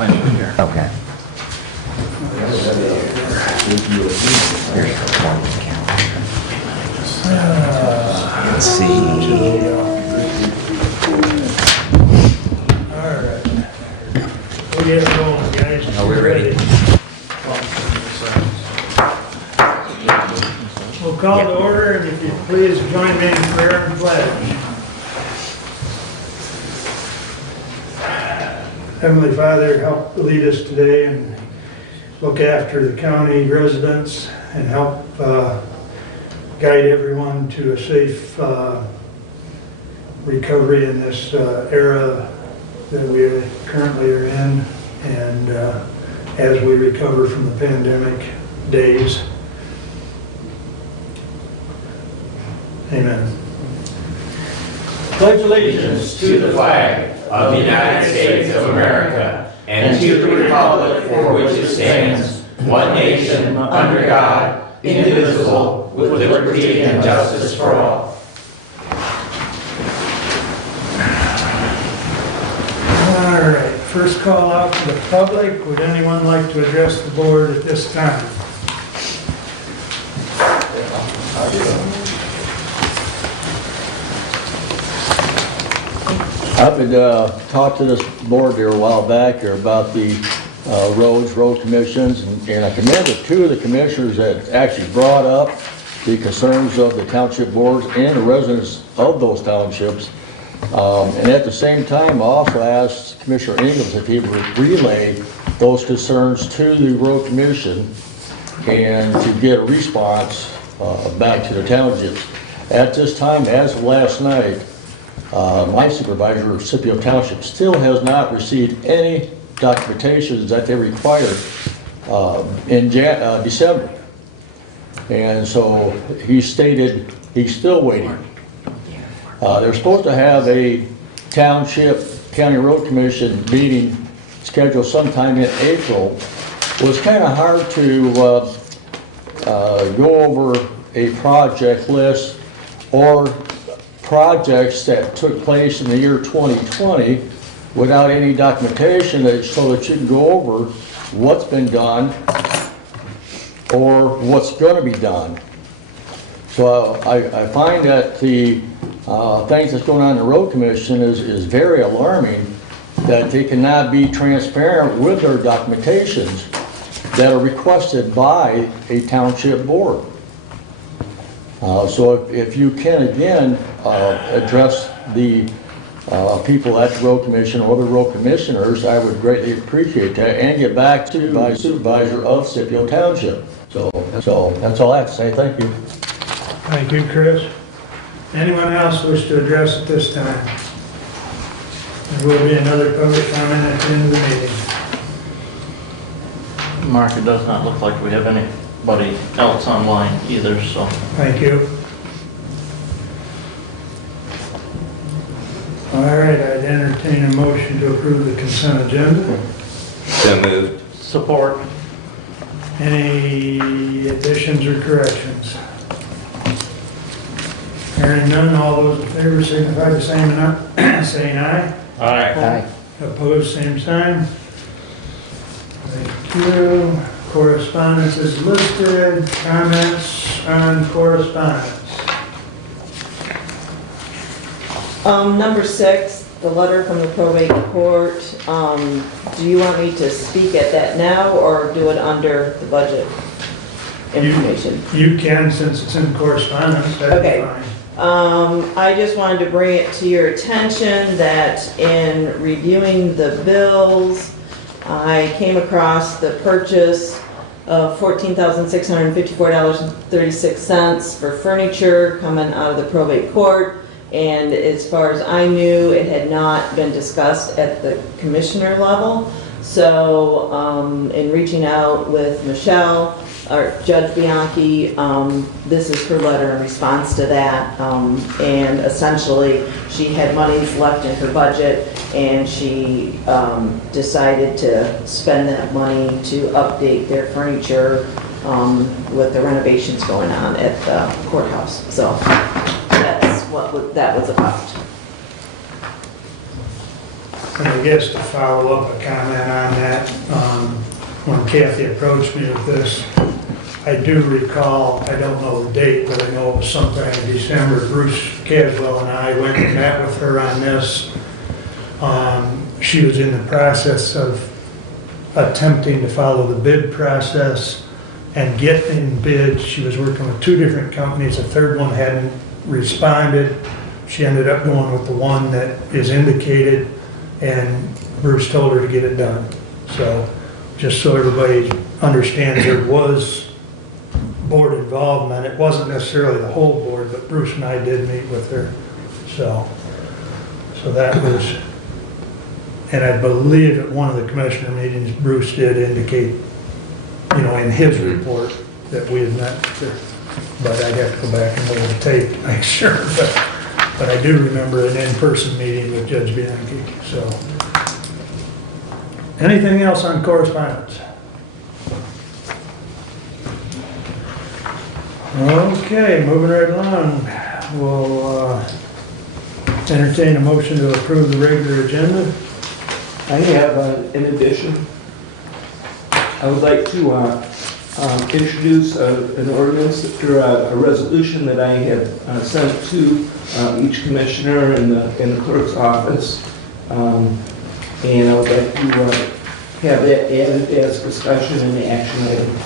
find it here. Okay. Let's see. All right. We'll get it going, guys. Are we ready? We'll call to order, and if you please join me in prayer and pledge. Heavenly Father, help lead us today and look after the county residents and help guide everyone to a safe recovery in this era that we currently are in, and as we recover from the pandemic days. Amen. Pledge allegiance to the flag of the United States of America and to the republic for which it stands, one nation, under God, indivisible, with liberty and justice for all. All right, first call out to the public. Would anyone like to address the board at this time? I've been talked to this board here a while back here about the road commissions, and I commend the two of the commissioners that actually brought up the concerns of the township boards and the residents of those townships. And at the same time, I also asked Commissioner Ingalls if he would relay those concerns to the road commission and to get a response back to the townships. At this time, as of last night, my supervisor of Scipio Township still has not received any documentations that they required in December. And so he stated he's still waiting. They're supposed to have a township county road commission meeting scheduled sometime in April. It was kind of hard to go over a project list or projects that took place in the year 2020 without any documentation so that you can go over what's been done or what's going to be done. So I find that the things that's going on in the road commission is very alarming, that they cannot be transparent with their documentations that are requested by a township board. So if you can again address the people at the road commission or the road commissioners, I would greatly appreciate that, and get back to my supervisor of Scipio Township. So that's all I have to say. Thank you. Thank you, Chris. Anyone else wish to address at this time? There will be another public comment at the end of the meeting. Mark, it does not look like we have anybody else online either, so. Thank you. All right, I'd entertain a motion to approve the consent agenda. So moved. Support. Any additions or corrections? Hearing none, all those in favor signify by saying aye. Aye. Opposed, same sign. Thank you. Correspondence is listed. Comments on correspondence? Number 6, the letter from the probate court. Do you want me to speak at that now or do it under the budget information? You can, since it's in correspondence, that'd Okay. be fine. I just wanted to bring it to your attention that in reviewing the bills, I came across the purchase of $14,654.36 for furniture coming out of the probate court. And as far as I knew, it had not been discussed at the commissioner level. So in reaching out with Michelle, or Judge Bianchi, this is her letter in response to that. And essentially, she had monies left in her budget, and she decided to spend that money to update their furniture with the renovations going on at the courthouse. So that's what that was about. And I guess to follow up a comment on that, when Kathy approached me with this, I do recall, I don't know the date, but I know it was sometime in December, Bruce Caswell and I went and met with her on this. She was in the process of attempting to follow the bid process and get in bids. She was working with 2 different companies. The third one hadn't responded. She ended up going with the one that is indicated, and Bruce told her to get it done. So, just so everybody understands, there was board involvement. It wasn't necessarily the whole board, but Bruce and I did meet with her. So that was, and I believe at one of the commissioner meetings, Bruce did indicate, in his report that we had met with her. But I'd have to go back and look at the tape to make sure. But I do remember an in-person meeting with Judge Bianchi, so. Anything else on correspondence? Okay, moving right along. We'll entertain a motion to approve the regular agenda. I have an addition. I would like to introduce an ordinance or a resolution that I have sent to each commissioner in the clerk's office. And I would like to have that added as discussion and action item.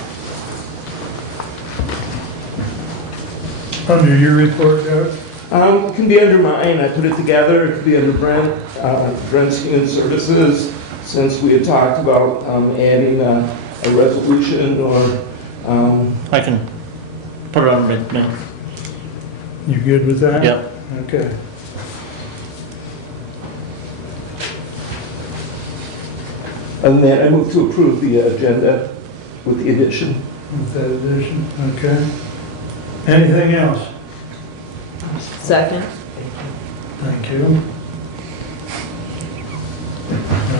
Under your report, Doug? It can be under mine. I put it together. It could be under Brent's Human Services, since we had talked about adding a resolution or I can put it on me. You good with that? Yep. Okay. other than that, I move to approve the agenda with the addition. With that addition, okay. Anything else? Second. Thank you.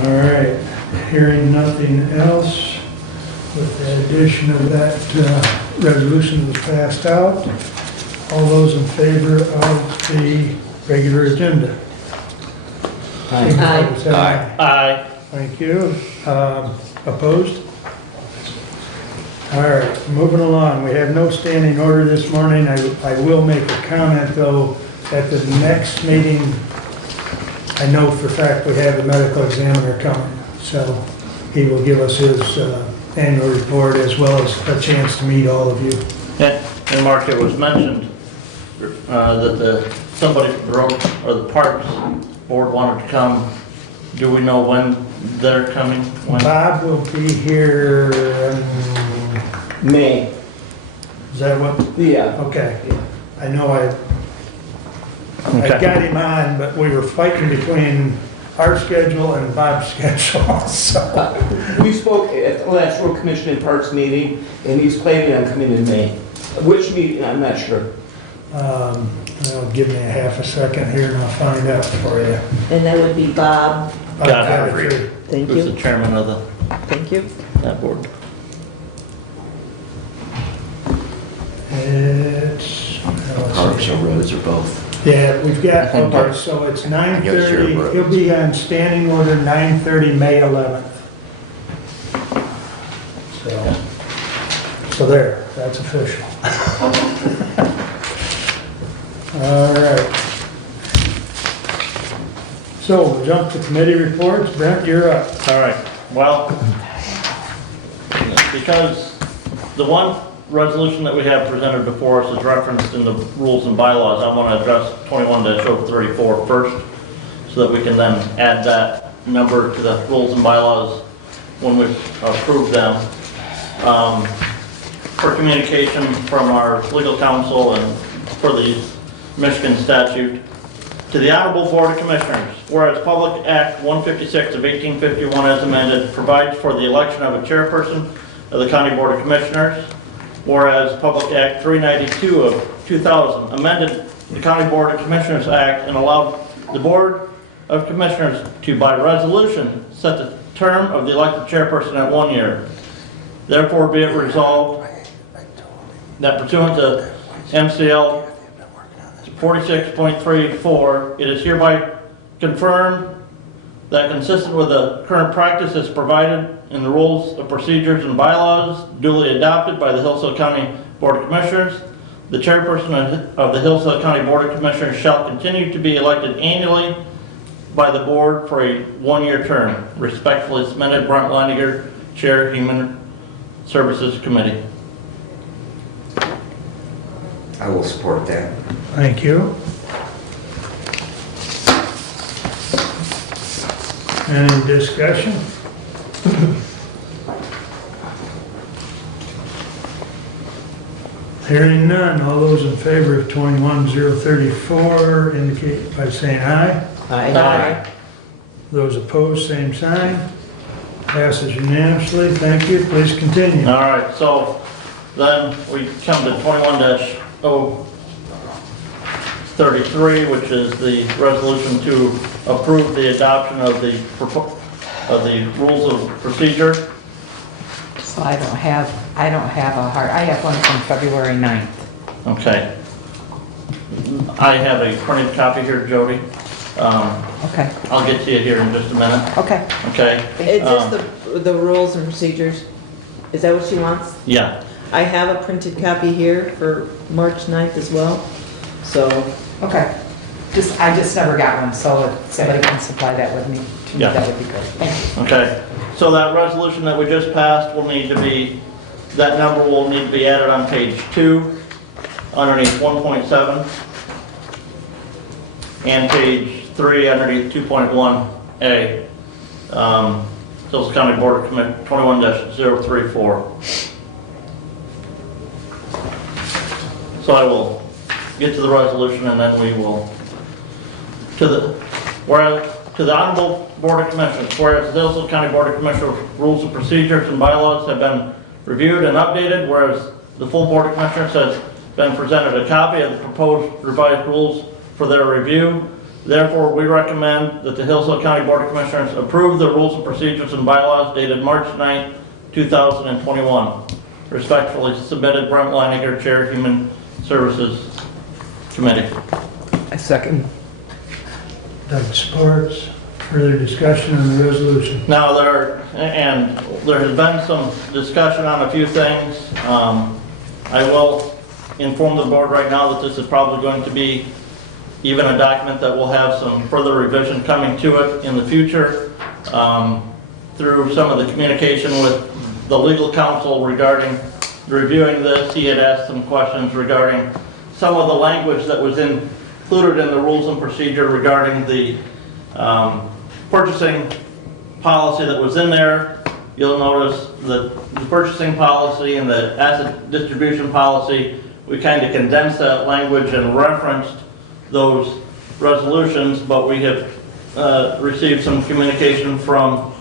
All right, hearing nothing else, with the addition of that resolution was passed out. All those in favor of the regular agenda? Aye. Say aye. Aye. Thank you. Opposed? All right, moving along. We have no standing order this morning. I will make a comment, though, at the next meeting. I know for a fact we have the medical examiner coming, so he will give us his annual report as well as a chance to meet all of you. Yeah, and Mark, it was mentioned that somebody from the road or the parks board wanted to come. Do we know when they're coming? When? Bob will be here, May. is that what? Yeah. Okay. I know I Okay. got him on, but we were fighting between our schedule and Bob's schedule, so. We spoke at the last road commission and parks meeting, and he's planning on coming in May. Which meeting, I'm not sure. Well, give me a half a second here and I'll find out for you. And that would be Bob. Godfrey. Thank Who's you. the chairman of Thank you. that board? It's, Parks or roads or both. yeah, we've got, I think okay, Bob- so it's Yes, 9:30, sure, he'll be on standing order 9:30, May 11th. So there, that's official. All right. So we'll jump to committee reports. Brent, you're up. All right, well, because the one resolution that we have presented before us is referenced in the rules and bylaws, I want to address 21-034 first, so that we can then add that number to the rules and bylaws when we approve them. For communication from our legal counsel and for the Michigan statute, to the Honorable Board of Commissioners, whereas Public Act 156 of 1851 as amended provides for the election of a chairperson of the County Board of Commissioners, whereas Public Act 392 of 2000 amended the County Board of Commissioners Act and allowed the Board of Commissioners to, by resolution, set the term of the elected chairperson at 1 year. Therefore, be it resolved that pursuant to MCL 46.34, it is hereby confirmed that consistent with the current practice is provided in the rules of procedures and bylaws duly adopted by the Hillsdale County Board of Commissioners. The chairperson of the Hillsdale County Board of Commissioners shall continue to be elected annually by the board for a one-year term. Respectfully submitted, Brent Leininger, Chair, Human Services Committee. I will support that. Thank you. Any discussion? Hearing none, all those in favor of 21-034 indicate by saying aye. Aye. Those Opposed, same sign. Passes unanimously. Thank you. Please continue. All right, so then we come to 21-033, which is the resolution to approve the adoption of the rules of procedure. So I don't have I have one from February 9th. Okay. I have a printed copy here, Jody. Okay, I'll get to you here in just a minute. okay. Okay? It's just the rules and procedures. Is that what she wants? Yeah. I have a printed copy here for March 9th as well, so. Okay. I just never got one, so if somebody can supply that with me, to me, Yeah. that would be great. Thank you. Okay, so that resolution that we just passed will need to be, that number will need to be added on page 2, underneath 1.7, and page 3 underneath 2.1A. Hillsdale County Board of Commissioners 21-034. So I will get to the resolution and then we will, to the Honorable Board of Commissioners, whereas the Hillsdale County Board of Commissioners rules of procedures and bylaws have been reviewed and updated, whereas the full Board of Commissioners has been presented a copy of the proposed revised rules for their review. Therefore, we recommend that the Hillsdale County Board of Commissioners approve the rules of procedures and bylaws dated March 9, 2021. Respectfully submitted, Brent Leininger, Chair, Human Services Committee. I second. Doug supports. Further discussion on the resolution. Now, there has been some discussion on a few things. I will inform the board right now that this is probably going to be even a document that will have some further revision coming to it in the future. Through some of the communication with the legal counsel regarding reviewing this, he had asked some questions regarding some of the language that was included in the rules and procedure regarding the purchasing policy that was in there. You'll notice that the purchasing policy and the asset distribution policy, we kind of condensed that language and referenced those resolutions, but we have received some communication from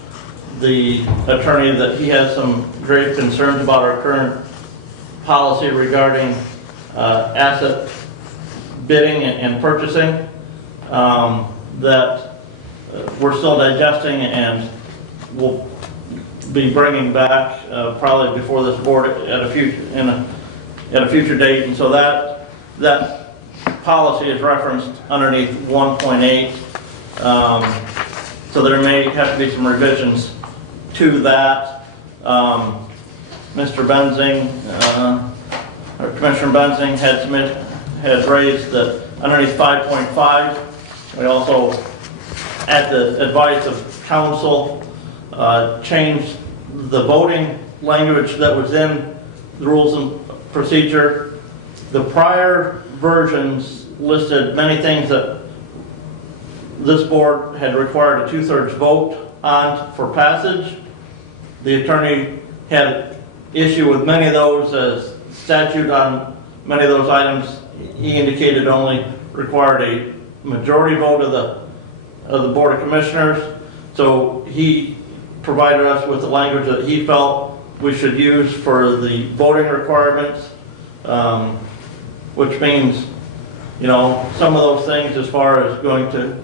the attorney that he has some grave concerns about our current policy regarding asset bidding and purchasing, that we're still digesting and we'll be bringing back probably before this board at a future date. And so that policy is referenced underneath 1.8. So there may have to be some revisions to that. Mr. Benzing, or Commissioner Benzing had raised that underneath 5.5, we also, at the advice of counsel, changed the voting language that was in the rules and procedure. The prior versions listed many things that this board had required a 2/3 vote on for passage. The attorney had issue with many of those as statute on many of those items. He indicated only required a majority vote of the Board of Commissioners. So he provided us with the language that he felt we should use for the voting requirements, which means, you know, some of those things as far as going to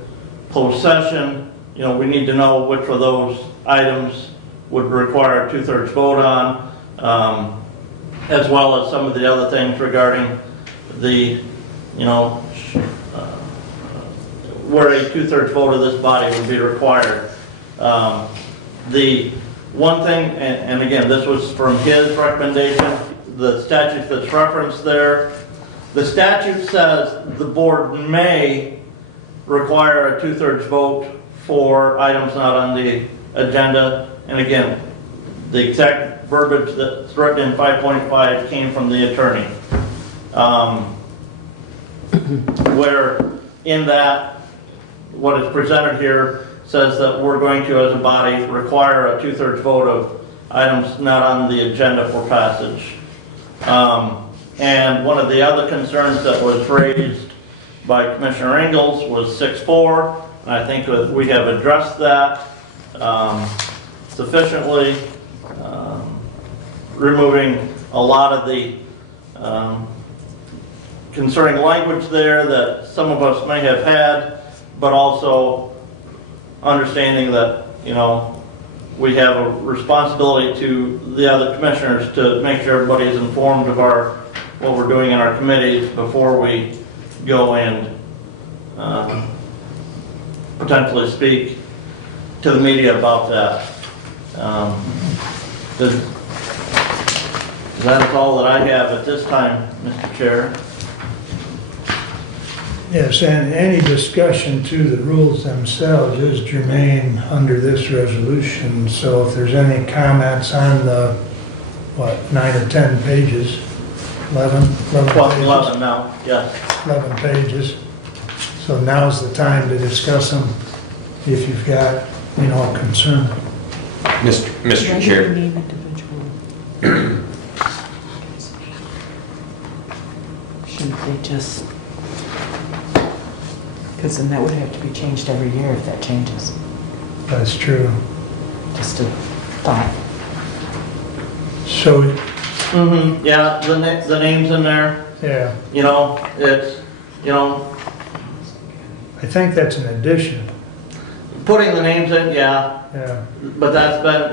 closed session, you know, we need to know which of those items would require a 2/3 vote on, as well as some of the other things regarding the, you know, where a 2/3 vote of this body would be required. The one thing, and again, this was from his recommendation, the statute that's referenced there, the statute says the board may require a 2/3 vote for items not on the agenda. And again, the exact verbiage that's written in 5.5 came from the attorney. Where in that, what is presented here says that we're going to, as a body, require a 2/3 vote of items not on the agenda for passage. And one of the other concerns that was raised by Commissioner Ingalls was 6.4. And I think that we have addressed that sufficiently, removing a lot of the concerning language there that some of us may have had, but also understanding that, you know, we have a responsibility to the other commissioners to make sure everybody is informed of what we're doing in our committees before we go and potentially speak to the media about that. That's all that I have at this time, Mr. Chair. Yes, and any discussion to the rules themselves is germane under this resolution. So if there's any comments on the, 9 or 10 pages, 11 Well, pages? 11 now, yes. 11 pages. So now's the time to discuss them if you've got, a concern. Mr. Chair, Shouldn't they just, because then that would have to be changed every year if that changes. That's true. Just a thought. So, Yeah, the name's in there, yeah, it's, I think that's an addition. putting the names in, yeah, Yeah, but that's been,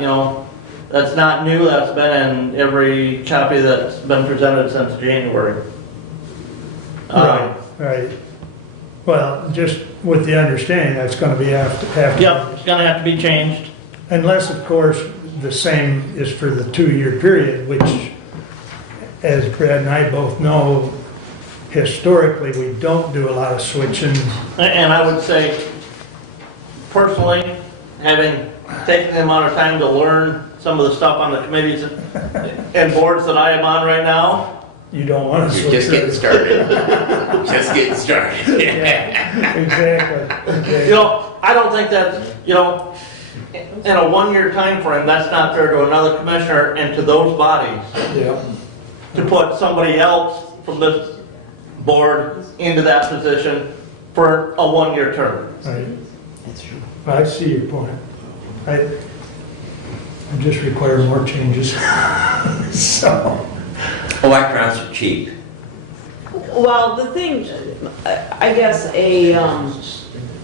that's not new, that's been in every copy that's been presented since January. right. Well, just with the understanding that's going to be after. Yep, it's gonna have to be changed. Unless, of course, the same is for the 2-year period, which, as Brad and I both know, historically, we don't do a lot of switching. And I would say, personally, having taken the amount of time to learn some of the stuff on the committees and boards that I am on right now, You don't want to you're switch. just getting started. Just getting started. Exactly. I don't think that, in a 1-year time frame, that's not fair to another commissioner and to those bodies Yeah. to put somebody else from this board into that position for a 1-year term. Right. That's true. I see your point. I just require more changes. So, Electrons are cheap. Well, the thing, I guess a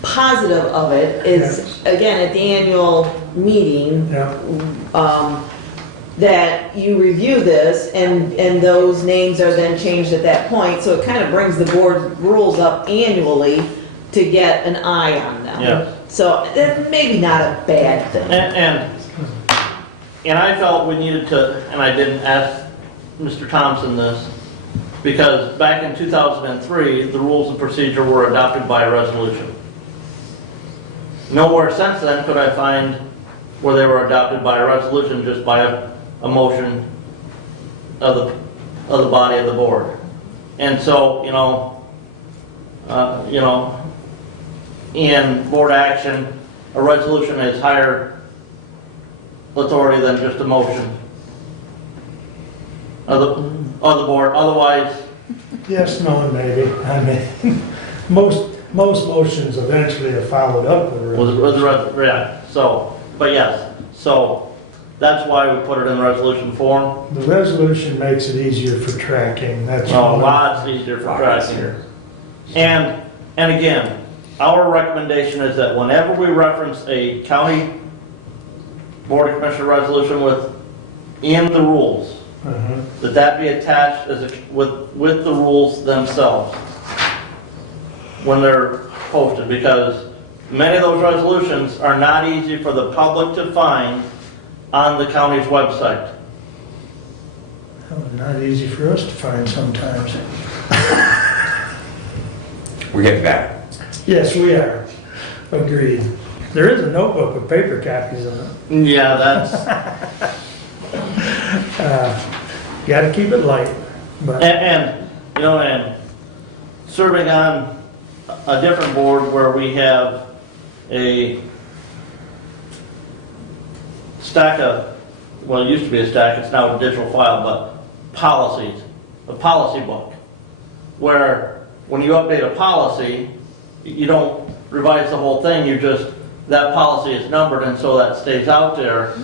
positive of it is, again, at the annual meeting, yeah, that you review this and those names are then changed at that point. So it kind of brings the board rules up annually to get an eye on them. Yeah. So that's maybe not a bad thing. And I felt we needed to, and I didn't ask Mr. Thompson this, because back in 2003, the rules of procedure were adopted by a resolution. Nowhere since then could I find where they were adopted by a resolution, just by a motion of the body of the board. And so, in board action, a resolution is higher authority than just a motion of the board. Otherwise, yes, no, and maybe. I mean, most motions eventually are followed up with a resolution. but yes, so that's why we put it in resolution form. The resolution makes it easier for tracking, that's Oh, all. lots easier for tracking. And again, our recommendation is that whenever we reference a county board of commissioner resolution in the rules, that be attached with the rules themselves when they're posted, because many of those resolutions are not easy for the public to find on the county's website. Not easy for us to find sometimes. We're getting better. Yes, we are. Agreed. There is a notebook with paper copies on it. Yeah, that's, Gotta keep it light, but and, you know, and serving on a different board where we have a stack of, well, it used to be a stack, it's now a digital file, but policies, a policy book, where when you update a policy, you don't revise the whole thing, you just, that policy is numbered, and so that stays out there,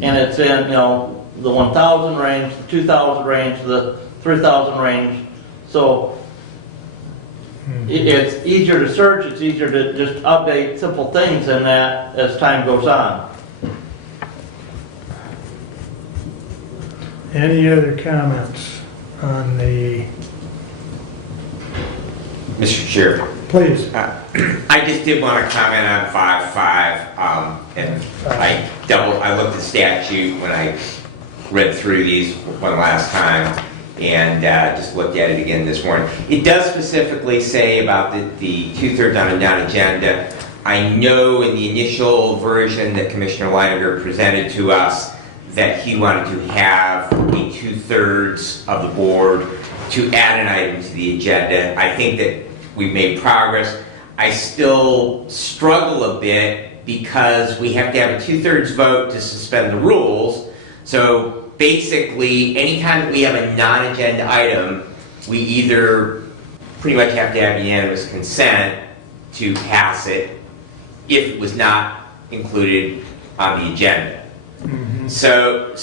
and it's in, you know, the 1,000 range, the 2,000 range, the 3,000 range, so it's easier to search, it's easier to just update simple things in that as time goes on. any other comments on the, Mr. Chair, please? I just did want to comment on 5.5, and I looked at statute when I read through these one last time, and just looked at it again this morning. It does specifically say about the two-thirds on a non-agenda. I know in the initial version that Commissioner Leiniger presented to us that he wanted to have a two-thirds of the board to add an item to the agenda. I think that we've made progress. I still struggle a bit because we have to have a two-thirds vote to suspend the rules. So basically, anytime that we have a non-agenda item, we either pretty much have to have unanimous consent to pass it if it was not included on the agenda. Mm-hmm. So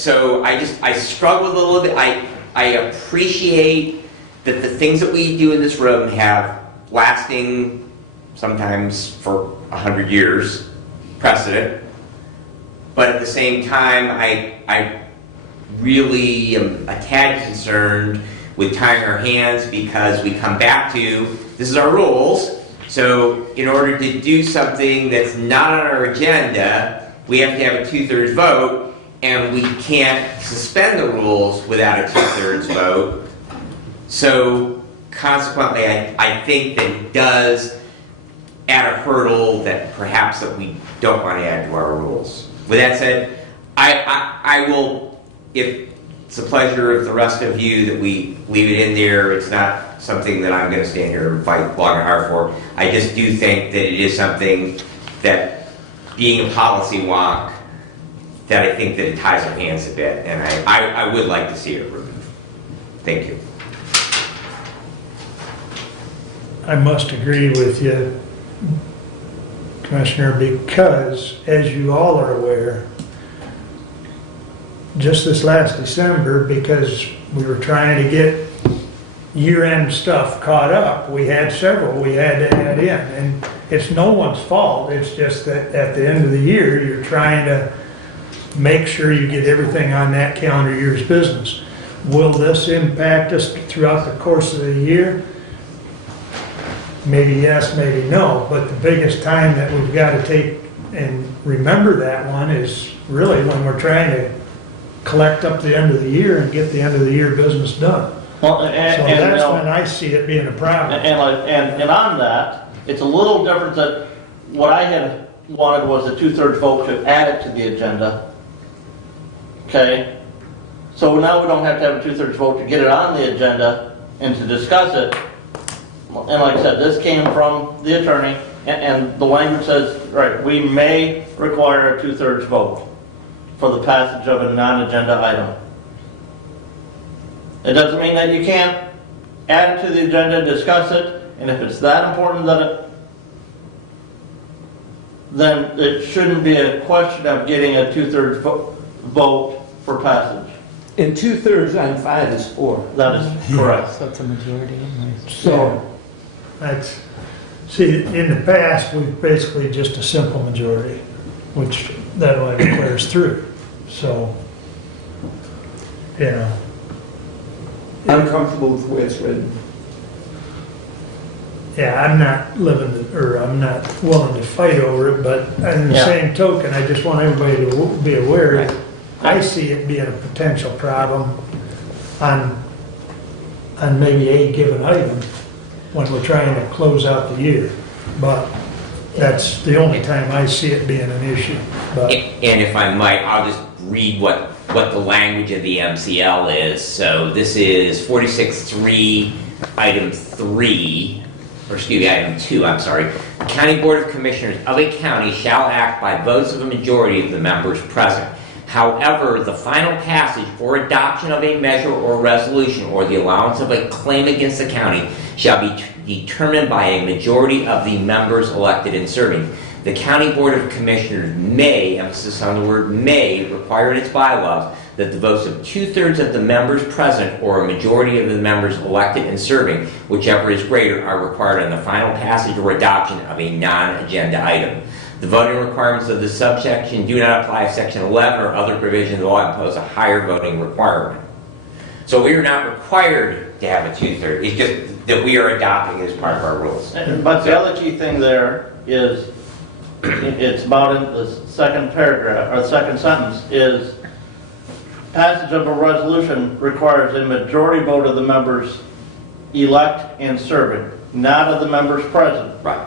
I struggle with a little bit. I appreciate that the things that we do in this room have lasting, sometimes for 100 years, precedent. But at the same time, I really am a tad concerned with tying our hands because we come back to, this is our rules. So in order to do something that's not on our agenda, we have to have a two-thirds vote, and we can't suspend the rules without a two-thirds vote. So consequently, I think that it does add a hurdle that perhaps that we don't want to add to our rules. With that said, I will, if it's a pleasure of the rest of you that we leave it in there, it's not something that I'm going to stand here and fight long and hard for. I just do think that it is something that, being a policy wonk, that I think that it ties our hands a bit, and I would like to see it removed. Thank you. I must agree with you, Commissioner, because as you all are aware, just this last December, because we were trying to get year-end stuff caught up, we had several we had to add in, and it's no one's fault. It's just that at the end of the year, you're trying to make sure you get everything on that calendar year's business. Will this impact us throughout the course of the year? Maybe yes, maybe no, but the biggest time that we've got to take and remember that one is really when we're trying to collect up the end of the year and get the end of the year business done. Well, So and that's you know, when I see it being a problem. and on that, it's a little different than what I had wanted was a two-thirds vote to add it to the agenda. Okay? So now we don't have to have a two-thirds vote to get it on the agenda and to discuss it. And like I said, this came from the attorney, and the language says, right, we may require a two-thirds vote for the passage of a non-agenda item. It doesn't mean that you can't add it to the agenda, discuss it, and if it's that important then it shouldn't be a question of getting a two-thirds vote for passage. And 2/3 on 5 is 4. That is correct. So it's a majority anyway. So, that's, see, in the past, we've basically just a simple majority, which that way declares through. So, you know, I'm comfortable with the way it's written. Yeah, I'm not I'm not willing to fight over it, but in the Yeah. same token, I just want everybody to be aware that I see it being a potential problem on maybe a given item when we're trying to close out the year. But that's the only time I see it being an issue. But And if I might, I'll just read what the language of the MCL is. So this is 46.3, item 3, or excuse me, item 2, I'm sorry. The County Board of Commissioners of a county shall act by votes of a majority of the members present. However, the final passage or adoption of a measure or resolution or the allowance of a claim against the county shall be determined by a majority of the members elected and serving. The County Board of Commissioners may, emphasis on the word may, require in its bylaws that the votes of 2/3 of the members present or a majority of the members elected and serving, whichever is greater, are required on the final passage or adoption of a non-agenda item. The voting requirements of this subsection do not apply if Section 11 or other provisions of the law impose a higher voting requirement. So we are not required to have a 2/3. It's just that we are adopting it as part of our rules. But the other key thing there is, it's about in the second paragraph, or the second sentence, is passage of a resolution requires a majority vote of the members elect and serving, not of the members present. Right.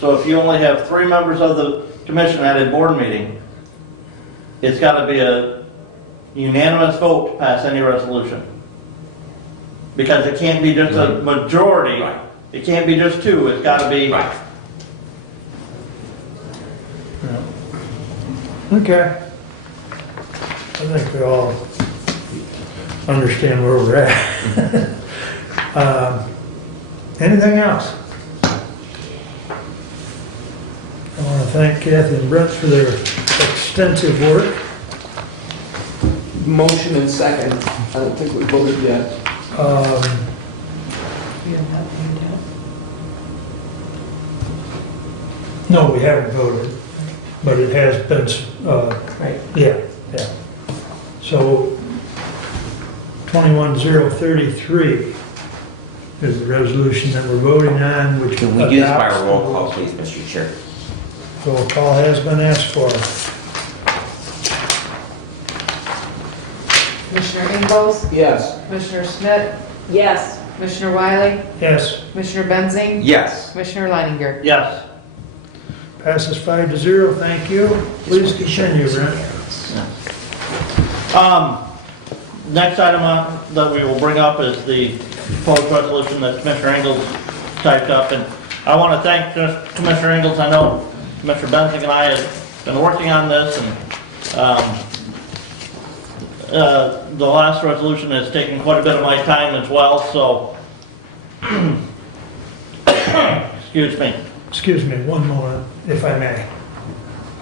So if you only have 3 members of the commission at a board meeting, it's got to be a unanimous vote to pass any resolution. Because it can't be just a majority. Right. It can't be just 2. It's got to be. Right. okay. I think we all understand where we're at. Anything else? I want to thank Kathy and Brent for their extensive work. Motion and second. I don't think we voted yet. No, we haven't voted, but it has been, Right. yeah. So 21033 is the resolution that we're voting on, which Can we do this by adopts a roll the call, rules. please, Mr. Chair? Roll call has been asked for. Commissioner Ingalls? Yes. Commissioner Schmidt? Yes. Commissioner Wiley? Yes, Commissioner Benzing? Yes. Commissioner Leininger? Yes. passes 5-0, thank you. Please continue, Brent. Next item that we will bring up is the proposed resolution that Commissioner Ingalls typed up, and I want to thank Commissioner Ingalls. I know Commissioner Benzing and I have been working on this, and the last resolution has taken quite a bit of my time as well, so excuse me. Excuse me, one moment, if I may.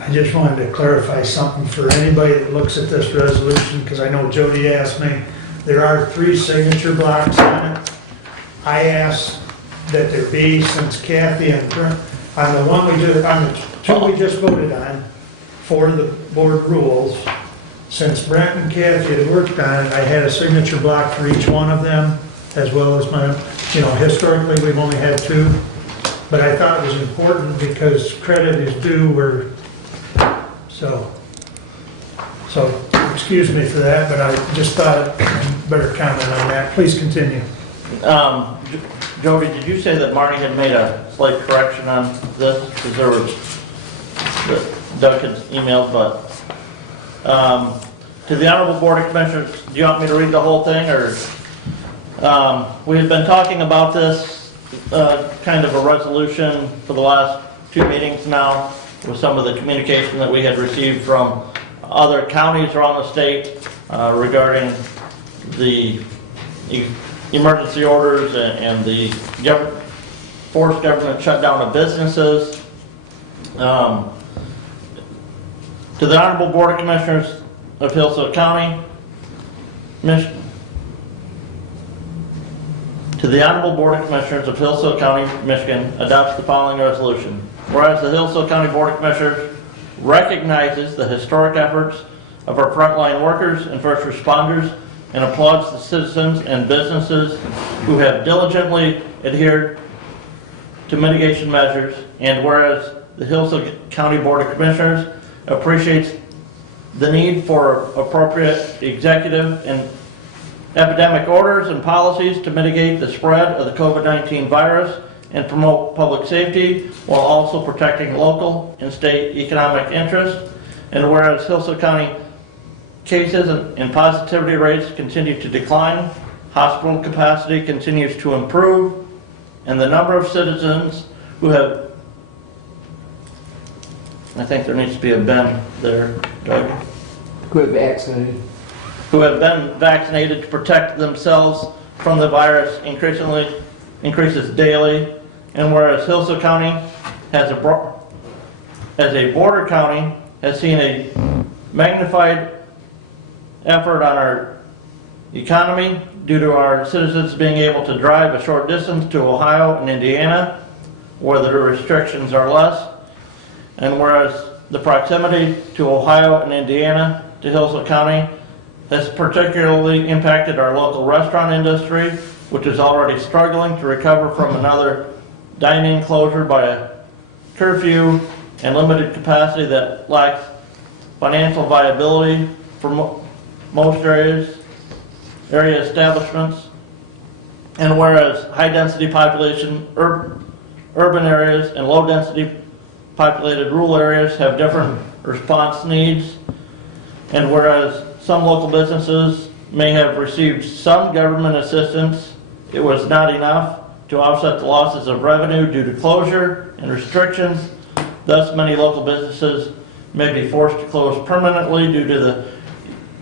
I just wanted to clarify something for anybody that looks at this resolution, because I know Jody asked me. There are 3 signature blocks on it. I asked that there be, since Kathy and Brent, on the 2 we just voted on, for the board rules, since Brent and Kathy had worked on it, I had a signature block for each one of them, as well as my, historically, we've only had 2. But I thought it was important because credit is due, so excuse me for that, but I just thought I'd better comment on that. Please continue. Jody, did you say that Marty had made a slight correction on this? Because there was, Doug had emailed, but, to the Honorable Board of Commissioners, do you want me to read the whole thing, or? We had been talking about this, kind of a resolution for the last 2 meetings now, with some of the communication that we had received from other counties around the state regarding the emergency orders and the forced government shutdown of businesses. To the Honorable Board of Commissioners of Hillsdale County, To the Honorable Board of Commissioners of Hillsdale County, Michigan, adopts the following resolution. Whereas the Hillsdale County Board of Commissioners recognizes the historic efforts of our frontline workers and first responders and applauds the citizens and businesses who have diligently adhered to mitigation measures, and whereas the Hillsdale County Board of Commissioners appreciates the need for appropriate executive and epidemic orders and policies to mitigate the spread of the COVID-19 virus and promote public safety while also protecting local and state economic interests. And whereas Hillsdale County cases and positivity rates continue to decline, hospital capacity continues to improve, and the number of citizens who have, I think there needs to be a bend there, Doug, Who have vaccinated. who have been vaccinated to protect themselves from the virus increases daily. And whereas Hillsdale County as a border county has seen a magnified effort on our economy due to our citizens being able to drive a short distance to Ohio and Indiana where the restrictions are less. And whereas the proximity to Ohio and Indiana to Hillsdale County has particularly impacted our local restaurant industry, which is already struggling to recover from another dine-in closure by a curfew and limited capacity that lacks financial viability for most area establishments. And whereas high-density population urban areas and low-density populated rural areas have different response needs, and whereas some local businesses may have received some government assistance, it was not enough to offset the losses of revenue due to closure and restrictions. Thus, many local businesses may be forced to close permanently due to the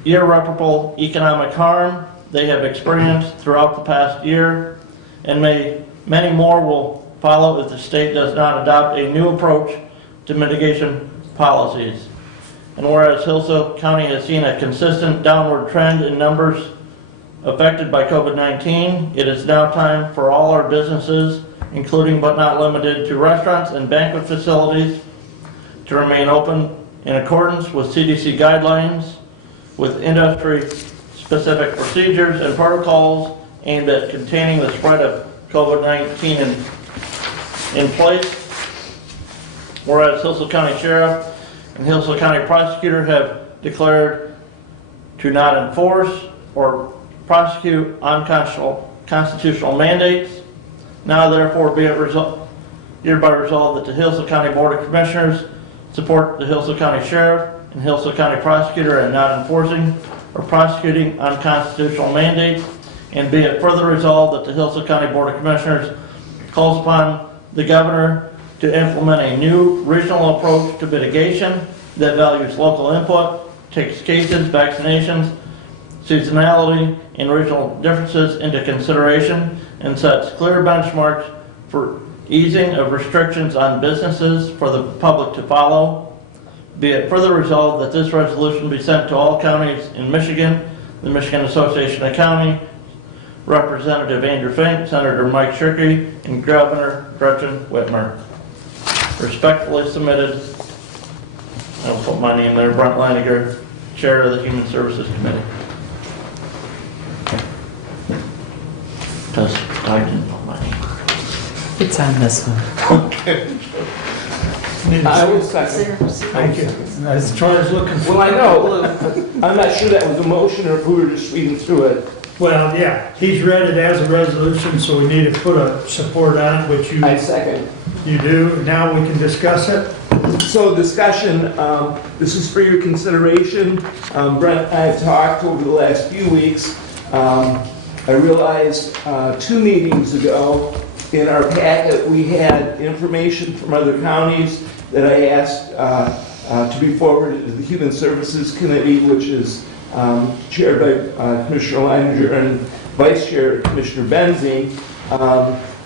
irreparable economic harm they have experienced throughout the past year, and many more will follow if the state does not adopt a new approach to mitigation policies. And whereas Hillsdale County has seen a consistent downward trend in numbers affected by COVID-19, it is now time for all our businesses, including but not limited to restaurants and banquet facilities, to remain open in accordance with CDC guidelines, with industry-specific procedures and protocols aimed at containing the spread of COVID-19 in place. Whereas Hillsdale County Sheriff and Hillsdale County Prosecutor have declared to not enforce or prosecute unconstitutional mandates. Now therefore be it hereby resolved that the Hillsdale County Board of Commissioners support the Hillsdale County Sheriff and Hillsdale County Prosecutor in not enforcing or prosecuting unconstitutional mandates, and be it further resolved that the Hillsdale County Board of Commissioners calls upon the Governor to implement a new regional approach to mitigation that values local input, takes cases, vaccinations, seasonality, and regional differences into consideration, and sets clear benchmarks for easing of restrictions on businesses for the public to follow. Be it further resolved that this resolution be sent to all counties in Michigan, the Michigan Association of County, Representative Andrew Fink, Senator Mike Shirkey, and Governor Gretchen Whitmer. Respectfully submitted, I'll put my name there, Brent Leininger, Chair of the Human Services Committee. Because I didn't put my name. It's on this one. I will second. Thank you. As Charles looking for. Well, I know, I'm not sure that was a motion or if we were just reading through it. Well, yeah, he's read it as a resolution, so we need to put a support on it, which I second. you do. Now we can discuss it. So discussion, this is for your consideration. Brent and I have talked over the last few weeks. I realized 2 meetings ago in our packet we had information from other counties that I asked to be forwarded to the Human Services Committee, which is chaired by Commissioner Leininger and Vice Chair Commissioner Benzing.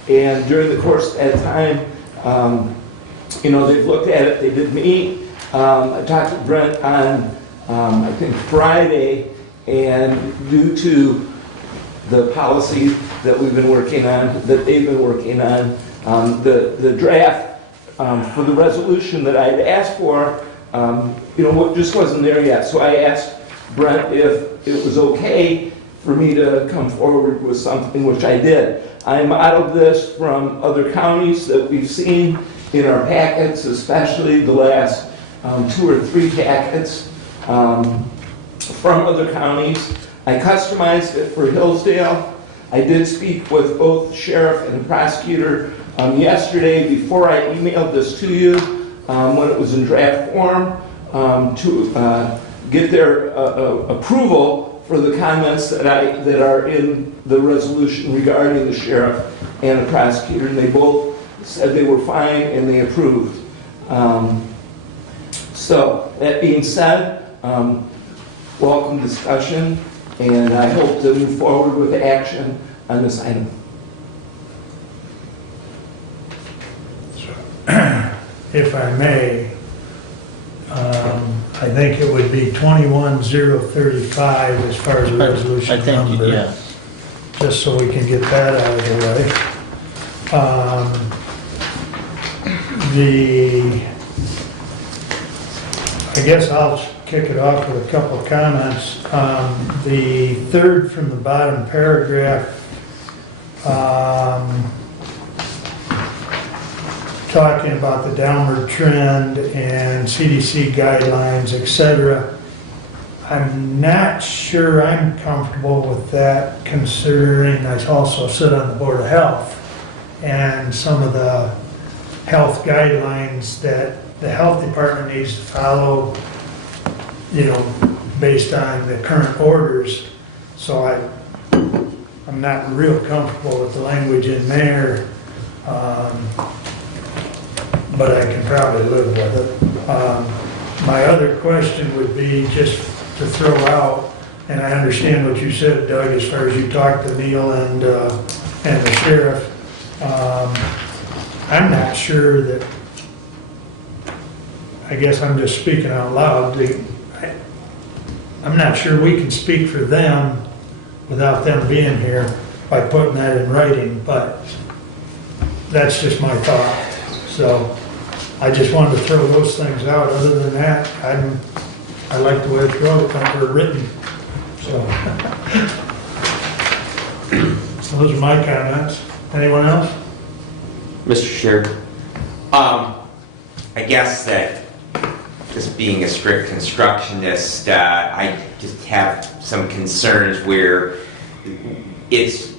And during the course of that time, they've looked at it, they did meet. I talked to Brent on, I think, Friday, and due to the policy that we've been working on, that they've been working on, the draft for the resolution that I'd asked for, just wasn't there yet. So I asked Brent if it was okay for me to come forward with something, which I did. I modeled this from other counties that we've seen in our packets, especially the last 2 or 3 packets from other counties. I customized it for Hillsdale. I did speak with both the sheriff and the prosecutor yesterday before I emailed this to you when it was in draft form to get their approval for the comments that are in the resolution regarding the sheriff and the prosecutor, and they both said they were fine and they approved. So that being said, welcome discussion, and I hope to move forward with action on this item. If I may, I think it would be 21035 as far as the resolution I think, number. yes. Just so we can get that out of the way. I guess I'll kick it off with a couple of comments. The third from the bottom paragraph, talking about the downward trend and CDC guidelines, etc. I'm not sure I'm comfortable with that, considering I also sit on the Board of Health, and some of the health guidelines that the health department needs to follow, based on the current orders. So I'm not real comfortable with the language in there, but I can probably live with it. My other question would be just to throw out, and I understand what you said, Doug, as far as you talked to Neil and the sheriff. I'm not sure that, I guess I'm just speaking out loud. I'm not sure we can speak for them without them being here by putting that in writing, but that's just my thought. So I just wanted to throw those things out. Other than that, I like the way it's written. So those are my comments. Anyone else? Mr. Chair, I guess that just being a strict constructionist, I just have some concerns where it's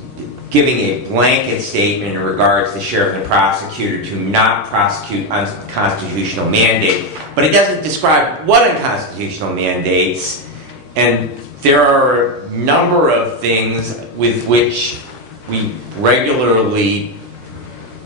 giving a blanket statement in regards to sheriff and prosecutor to not prosecute unconstitutional mandate, but it doesn't describe what unconstitutional mandates, and there are a number of things with which we regularly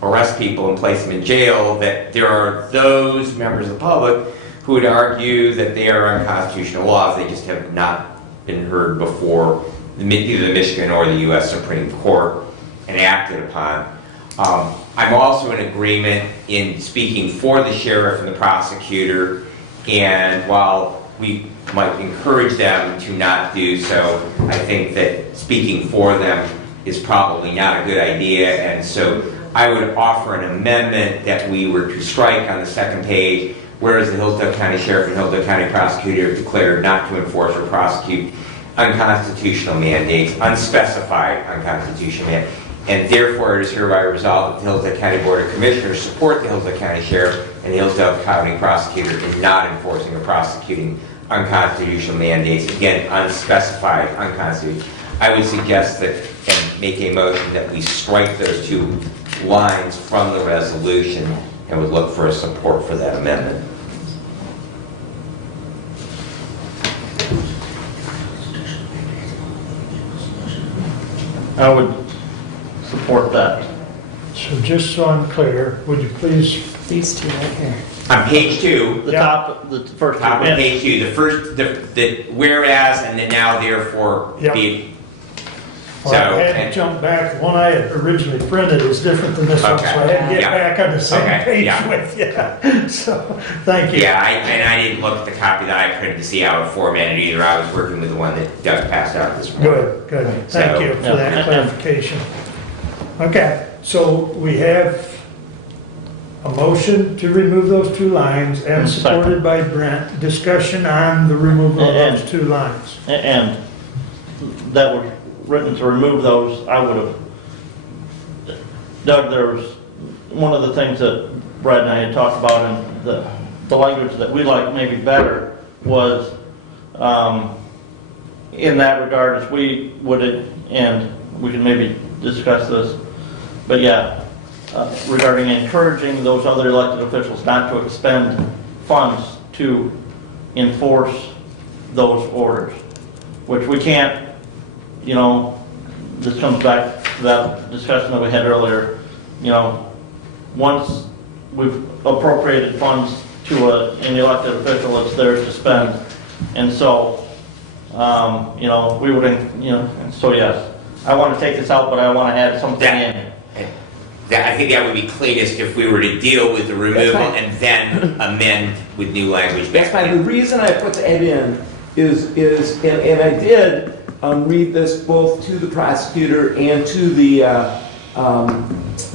arrest people and place them in jail, that there are those members of the public who would argue that they are unconstitutional laws. They just have not been heard before either the Michigan or the U.S. Supreme Court and acted upon. I'm also in agreement in speaking for the sheriff and the prosecutor, and while we might encourage them to not do so, I think that speaking for them is probably not a good idea, and so I would offer an amendment that we were to strike on the second page, whereas the Hillsdale County Sheriff and Hillsdale County Prosecutor have declared not to enforce or prosecute unconstitutional mandates, unspecified unconstitutional mandates, and therefore it is hereby resolved that the Hillsdale County Board of Commissioners support the Hillsdale County Sheriff and the Hillsdale County Prosecutor in not enforcing or prosecuting unconstitutional mandates, again, unspecified unconstitutional. I would suggest that and make a motion that we strike those 2 lines from the resolution and would look for a support for that amendment. I would support that. So just so I'm clear, would you please, These 2 right here. On page 2, The Yeah. top, the first. top of page 2, the first, the whereas and the now therefore Yep. be. well, I had to jump back. The one I had originally printed is different than this one, so I had to get Yeah. back on the same Okay, page yeah. with you. So, thank you. Yeah, and I didn't look at the copy that I printed to see how it formatted either. I was working with the one that Doug passed out this morning. Good, good. Thank So, you for yeah. that clarification. Okay, so we have a motion to remove those 2 lines and Second. supported by Brent. Discussion on the removal of those 2 lines. And that would written to remove those, I would have. Doug, there was one of the things that Brad and I had talked about, and the language that we like maybe better was, in that regard, as we would, and we can maybe discuss this, but yeah, regarding encouraging those other elected officials not to expend funds to enforce those orders, which we can't, you know, this comes back to that discussion that we had earlier, you know, once we've appropriated funds to an elected official, it's theirs to spend. And so, you know, we would, you know, so yes, I want to take this out, but I want to add something in. I think that would be cleanest if we were to deal with the removal fine. and then amend with new language. That's fine. The reason I put that in is and I did read this both to the prosecutor and to the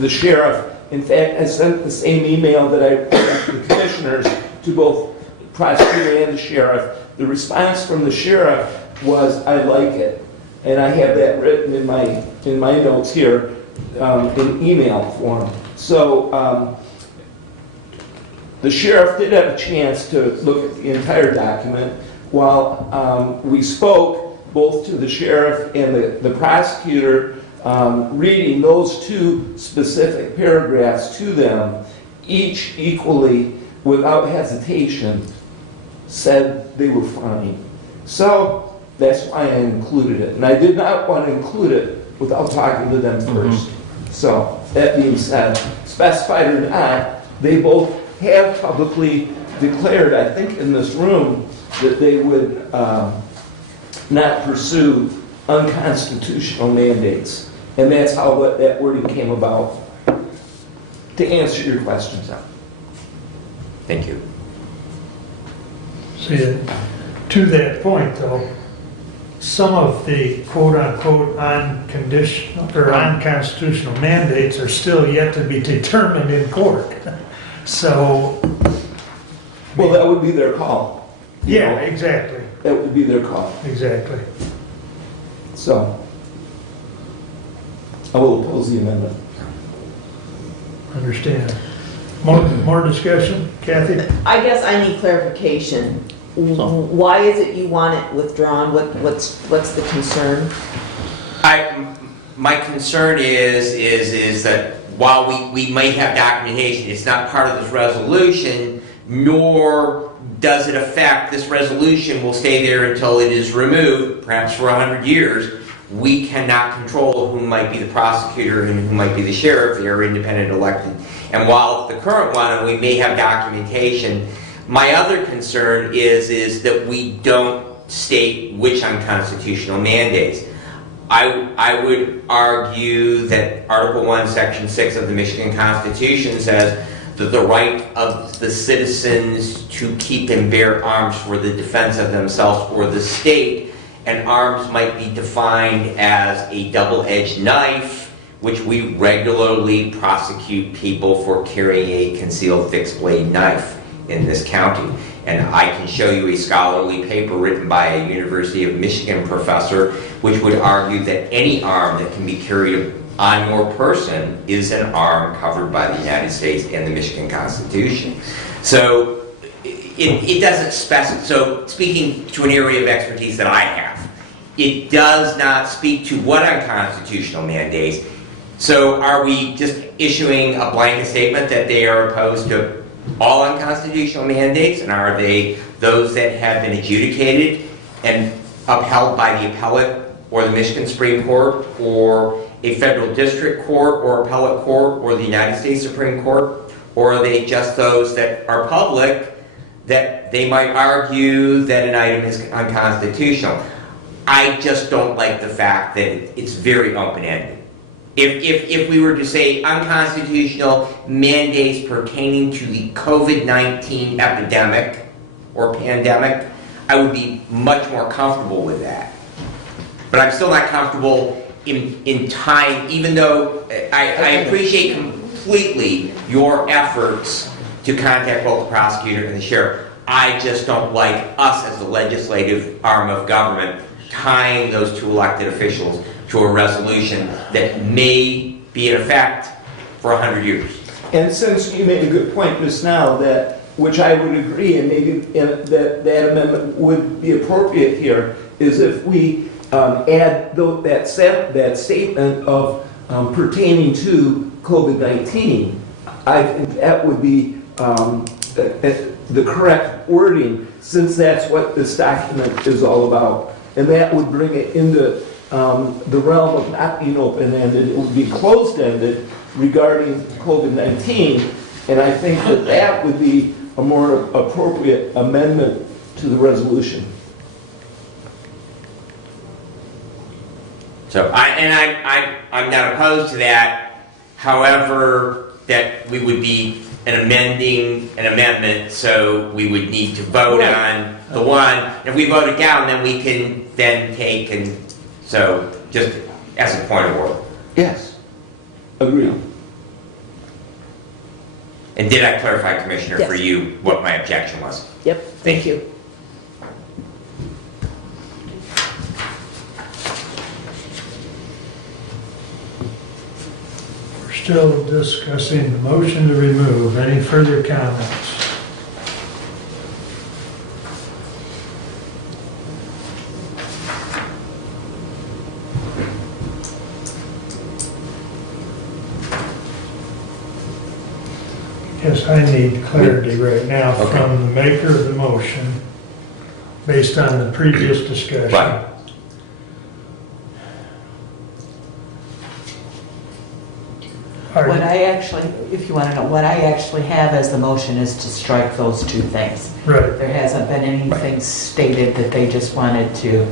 sheriff. In fact, I sent the same email that I sent to the commissioners to both the prosecutor and the sheriff. The response from the sheriff was, "I like it," and I have that written in my notes here in email form. So the sheriff did have a chance to look at the entire document. While we spoke both to the sheriff and the prosecutor, reading those two specific paragraphs to them, each equally, without hesitation, said they were fine. So that's why I included it. And I did not want to include it without talking to them first. So that being said, specified or not, they both have publicly declared, I think in this room, that they would not pursue unconstitutional mandates. And that's how that wording came about. To answer your questions. Thank you. See, to that point though, some of the quote-unquote unconditional or unconstitutional mandates are still yet to be determined in court. So, Well, that would be their call. yeah, exactly, That would be their call. exactly. So, I will oppose the amendment. Understand. More discussion, Kathy? I guess I need clarification. Why is it you want it withdrawn? What's the concern? My concern is that while we might have documentation, it's not part of this resolution, nor does it affect, this resolution will stay there until it is removed, perhaps for 100 years. We cannot control who might be the prosecutor and who might be the sheriff. They are independent elected. And while the current one, and we may have documentation, my other concern is that we don't state which unconstitutional mandates. I would argue that Article 1, Section 6 of the Michigan Constitution says that the right of the citizens to keep and bear arms for the defense of themselves or the state, and arms might be defined as a double-edged knife, which we regularly prosecute people for carrying a concealed fixed-blade knife in this county. And I can show you a scholarly paper written by a University of Michigan professor which would argue that any arm that can be carried on your person is an arm covered by the United States and the Michigan Constitution. So it doesn't specify, so speaking to an area of expertise that I have, it does not speak to what unconstitutional mandates. So are we just issuing a blanket statement that they are opposed to all unconstitutional mandates, and are they those that have been adjudicated and upheld by the appellate or the Michigan Supreme Court or a federal district court or appellate court or the United States Supreme Court, or are they just those that are public that they might argue that an item is unconstitutional? I just don't like the fact that it's very open-ended. If we were to say unconstitutional mandates pertaining to the COVID-19 epidemic or pandemic, I would be much more comfortable with that. But I'm still not comfortable in time, even though I appreciate completely your efforts to contact both the prosecutor and the sheriff. I just don't like us as the legislative arm of government tying those two elected officials to a resolution that may be in effect for 100 years. And since you made a good point just now, that, which I would agree, and maybe that amendment would be appropriate here, is if we add that statement of pertaining to COVID-19, I think that would be the correct wording, since that's what this document is all about. And that would bring it into the realm of not being open-ended, it would be closed-ended regarding COVID-19, and I think that would be a more appropriate amendment to the resolution. So, I'm not opposed to that. However, that we would be an amendment, so we would need to vote on the one. If we vote it down, then we can then take and, so, just as a point of order. Yes. Agreed. And did I clarify, Commissioner, for Yes. you, what my objection was? Yep, thank you. We're still discussing the motion to remove. Any further comments? Yes, I need clarity right now Okay. from the maker of the motion, based on the previous discussion. Right. Are What you- I actually, if you want to know, what I actually have as the motion is to strike those two things. Right, There hasn't been anything stated that they just wanted to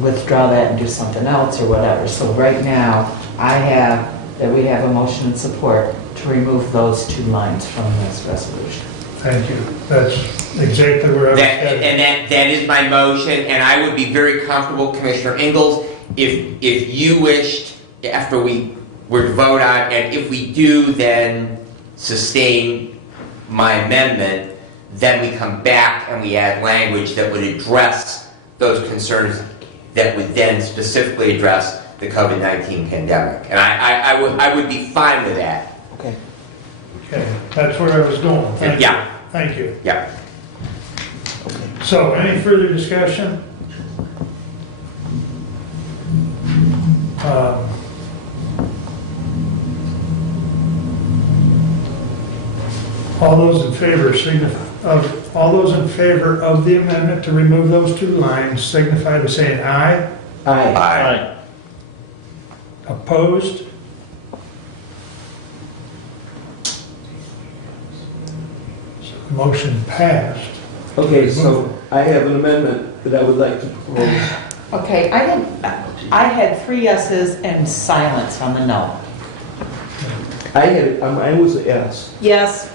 withdraw that and do something else or whatever. So right now, I have, that we have a motion and support to remove those two lines from this resolution. thank you. That's exactly where I was That, headed. and that is my motion, and I would be very comfortable, Commissioner Ingalls, if you wished, after we were to vote on, and if we do then sustain my amendment, then we come back and we add language that would address those concerns that would then specifically address the COVID-19 pandemic. And I would be fine with that. Okay. Okay, that's where I was going. Thank you. Yeah. Thank you. Yeah. So, any further discussion? All those in favor all those in favor of the amendment to remove those two lines signify by saying aye. Aye. Aye. Opposed? So the motion passed. Okay, so I have an amendment that I would like to propose. Okay, I had 3 yeses and silence on the no. Mine was a yes. Yes,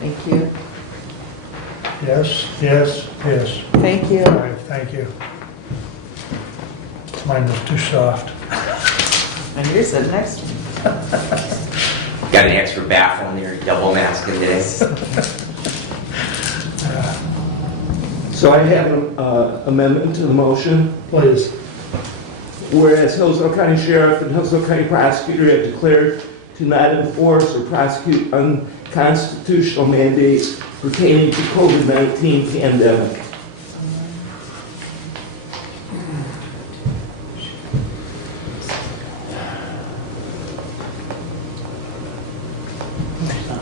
Thank you. Yes, yes, yes. Thank you. All right, thank you. Mine was too soft. And you're sitting next to me. Got an extra baffle in there, double masking today. So I have an amendment to the motion. Please. Whereas Hillsdale County Sheriff and Hillsdale County Prosecutor have declared to not enforce or prosecute unconstitutional mandates pertaining to COVID-19 pandemic.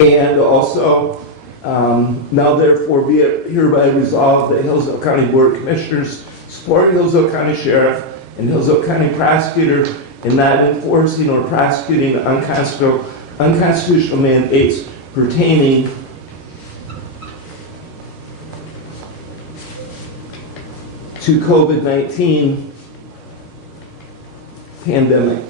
And also, now therefore be it hereby resolved that Hillsdale County Board of Commissioners support Hillsdale County Sheriff and Hillsdale County Prosecutor in not enforcing or prosecuting unconstitutional mandates pertaining to COVID-19 pandemic.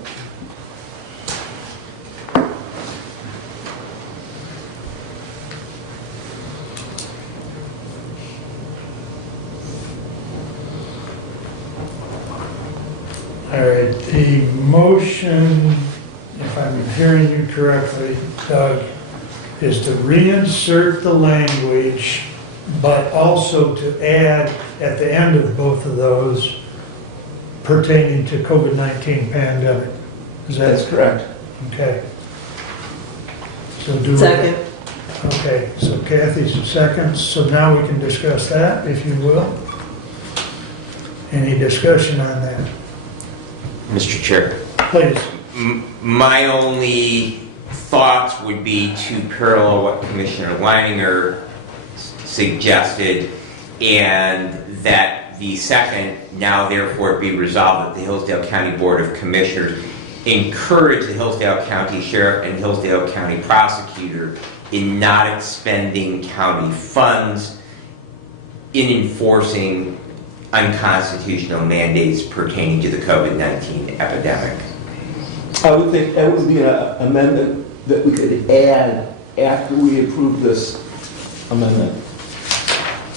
All right, the motion, if I'm hearing you correctly, Doug, is to reinsert the language, but also to add at the end of both of those pertaining to COVID-19 pandemic. Is That's that correct. okay? So do we? Second. Okay, so Kathy's seconds, so now we can discuss that, if you will. Any discussion on that? Mr. Chair, Please. my only thoughts would be to parallel what Commissioner Leininger suggested, and that the second, now therefore be resolved that the Hillsdale County Board of Commissioners encourage the Hillsdale County Sheriff and Hillsdale County Prosecutor in not expending county funds in enforcing unconstitutional mandates pertaining to the COVID-19 epidemic. I would think that would be an amendment that we could add after we approve this amendment.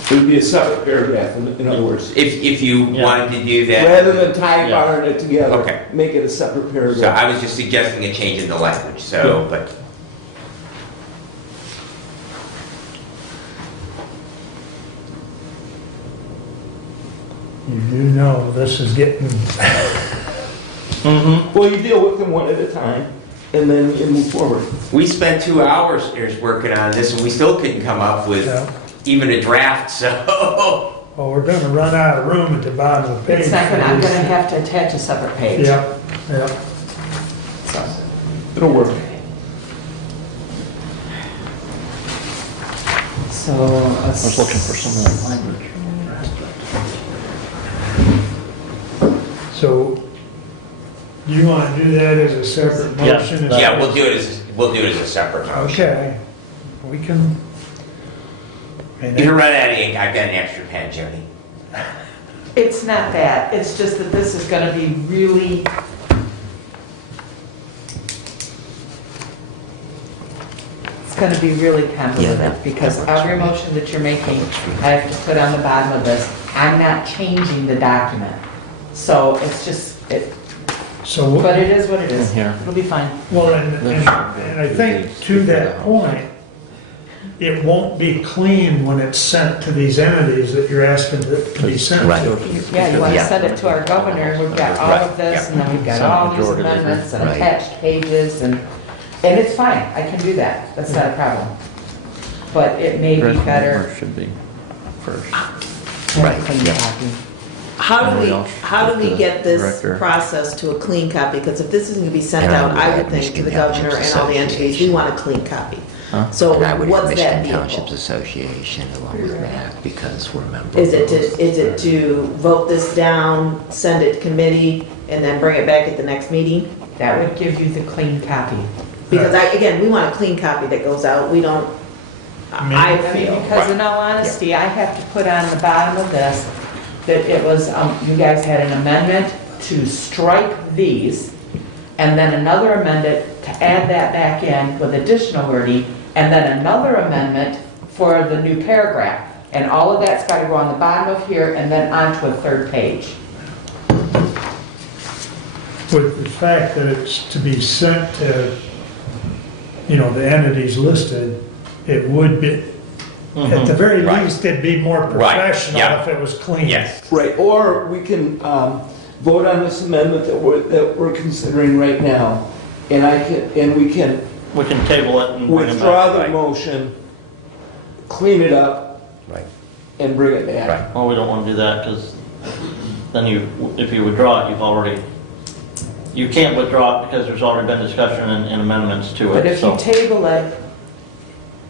It would be a separate paragraph, in other words. If you wanted to do that. Rather than tie-barring it together, Okay. make it a separate So paragraph. I was just suggesting a change in the language, so, but. You do know this is getting, Well, you deal with them one at a time, and then you move forward. We spent 2 hours working on this, and we still couldn't come up with Yeah. even a draft, so. well, we're gonna run out of room at the bottom of the page. It's not gonna, for I'm these. gonna have to attach a separate page. Yep, yep. So, It'll work. So, I was looking for some of that language. So, you wanna do that as a separate Yeah. motion? Yeah, we'll do it as a separate motion. Okay, we can. You can run out of ink, I've got an extra pen, Jody. it's not that, it's just that this is gonna be really, it's gonna be really convoluted, because every motion that you're making, I have to put on the bottom of this, I'm not changing the document. So it's just, So, but it is what it is. In here. It'll be fine. well, and I think to that point, it won't be clean when it's sent to these entities that you're asking to be sent Right. to. Yeah, you want to Yeah. send it to our governor, we've got all of this, and then we've got all these Majority leader. amendments and Right. attached pages, and it's fine, I can do that, that's not a problem. But it may be better. Should be first. Right, Clean yeah. copy. How do Anybody we, else? how do we The get this director. process to a clean copy? Because if this is gonna be sent And I out, would I add would think to Michigan the governor Townships and all the entities, we Association. want a clean copy. Huh? So And I would what's have that Michigan Townships vehicle? Association along with that because we're members. Is it to vote this down, send it to committee, and then bring it back at the next meeting? That would give you the clean copy. Because again, we want a clean copy that goes out, we don't, I I mean, feel. because in all honesty, I have to put on the bottom of this that it was, you guys had an amendment to strike these, and then another amendment to add that back in with additional wording, and then another amendment for the new paragraph. And all of that's got to go on the bottom of here and then onto a third page. With the fact that it's to be sent to, the entities listed, it would be, at the very Right. least, it'd be more Right, professional yeah. if it was clean. Yes. Right, or we can vote on this amendment that we're considering right now, and we can We can table it and bring it withdraw back. the Right. motion, clean it up, Right. and bring it back. Right. Well, we don't want to do that because then if you withdraw it, you can't withdraw it because there's already been discussion and amendments to But it, if you so. table it,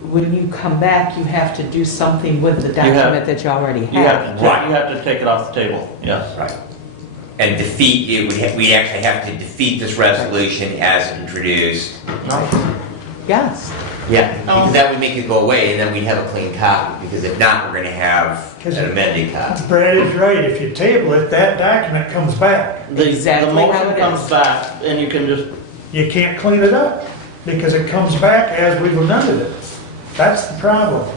when you come back, you have to do something with the have- document that you already You have. you have to take it off the table, yes. Right. And we'd actually have to defeat this resolution as introduced. Yes. Yeah, because that would make it go away, and then we'd have a clean copy, because if not, we're gonna have an amended copy. Brad is right, if you table it, that document comes back. Exactly The motion how it comes is. back and you can just, You can't clean it up, because it comes back as we've amended it. That's the problem.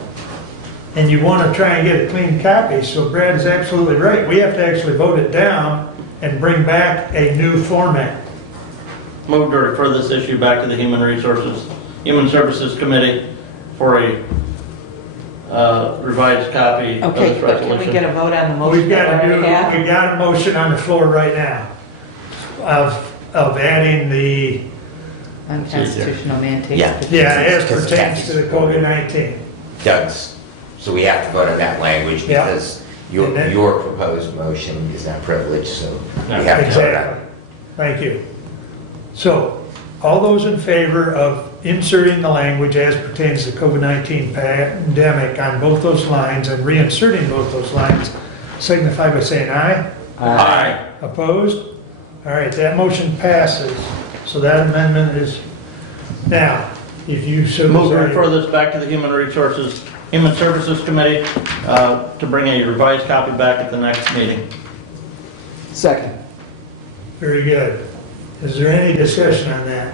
And you want to try and get a clean copy, so Brad is absolutely right. We have to actually vote it down and bring back a new format. move to refer this issue back to the Human Services Committee for a revised copy of Okay, this but can we get resolution. a vote on the motion We've that got we to already have? we got a motion on the floor right now of adding the, Unconstitutional mandate. Yeah. as pertains to the COVID-19. Doug's. So we have to vote on that language Yeah. because And then- your proposed motion is not privileged, so we Yeah. have to vote on Exactly. it. Thank you. So, all those in favor of inserting the language as pertains to COVID-19 pandemic on both those lines and reinserting both those lines, signify by saying aye. Aye. Opposed? All right, that motion passes. So that amendment is, now, if you so Move to desire. refer this back to the Human Services Committee to bring a revised copy back at the next meeting. Second. Very good. Is there any discussion on that?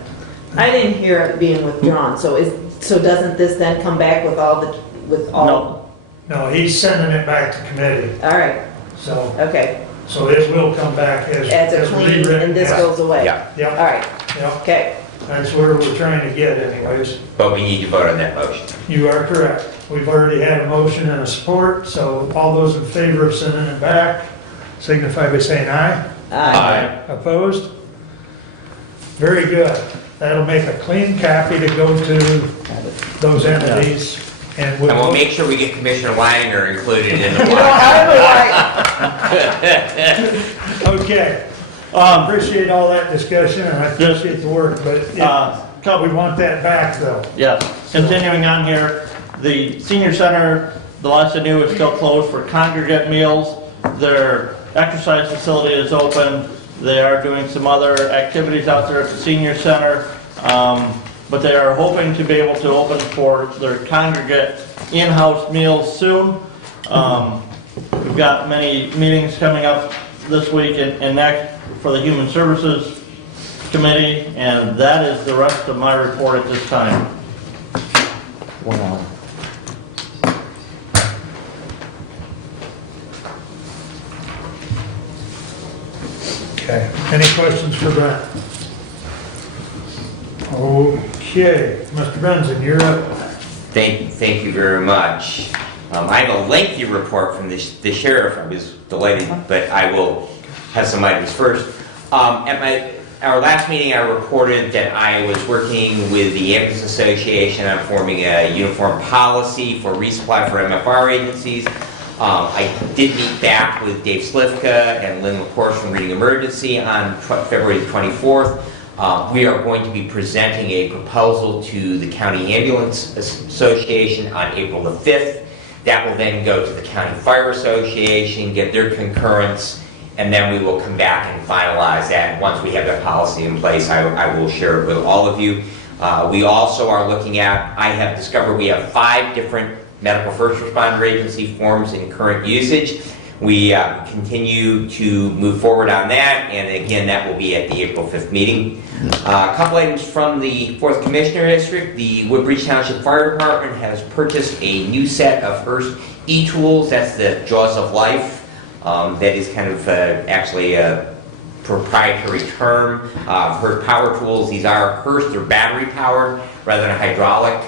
I didn't hear it being withdrawn, so doesn't this then come back with all? No. No, he's sending it back to committee, All right, so, okay, so it will come back as as a clean, rewritten. and this goes away? Yeah, All Yep, right, yep, okay. that's where we're trying to get anyways. but we need to vote on that motion. You are correct. We've already had a motion and a support, so all those in favor of sending it back, signify by saying aye. Opposed? Very good. That'll make a clean copy to go to those entities, and And we'll we'll, make sure we get Commissioner Langer included in the You know, block. I would like, okay. Appreciate all that discussion, and I appreciate the work, but we want that back, though. Yes, continuing on here, the senior center, the last I knew, is still closed for congregate meals. Their exercise facility is open. They are doing some other activities out there at the senior center, but they are hoping to be able to open for their congregate in-house meals soon. We've got many meetings coming up this week and next for the Human Services Committee, and that is the rest of my report at this time. Wow. Okay. Any questions for Brent? Okay, Mr. Benson, you're up. Thank you very much. I have a lengthy report from the sheriff. I was delighted, but I will have some items first. At our last meeting, I reported that I was working with the Ambulance Association on forming a uniform policy for resupply for MFR agencies. I did meet back with Dave Slivka and Lynn LaCourse from Reading Emergency on February 24th. We are going to be presenting a proposal to the County Ambulance Association on April the 5th. That will then go to the County Fire Association, get their concurrence, and then we will come back and finalize that. Once we have that policy in place, I will share it with all of you. We also are looking at, I have discovered we have 5 different medical first responder agency forms in current usage. We continue to move forward on that, and again, that will be at the April 5th meeting. A couple items from the 4th Commissioner District. The Woodbridge Township Fire Department has purchased a new set of Hearst e-tools. That's the Jaws of Life. That is kind of actually a proprietary term. Hearst power tools. These are Hearst, they're battery powered rather than hydraulic.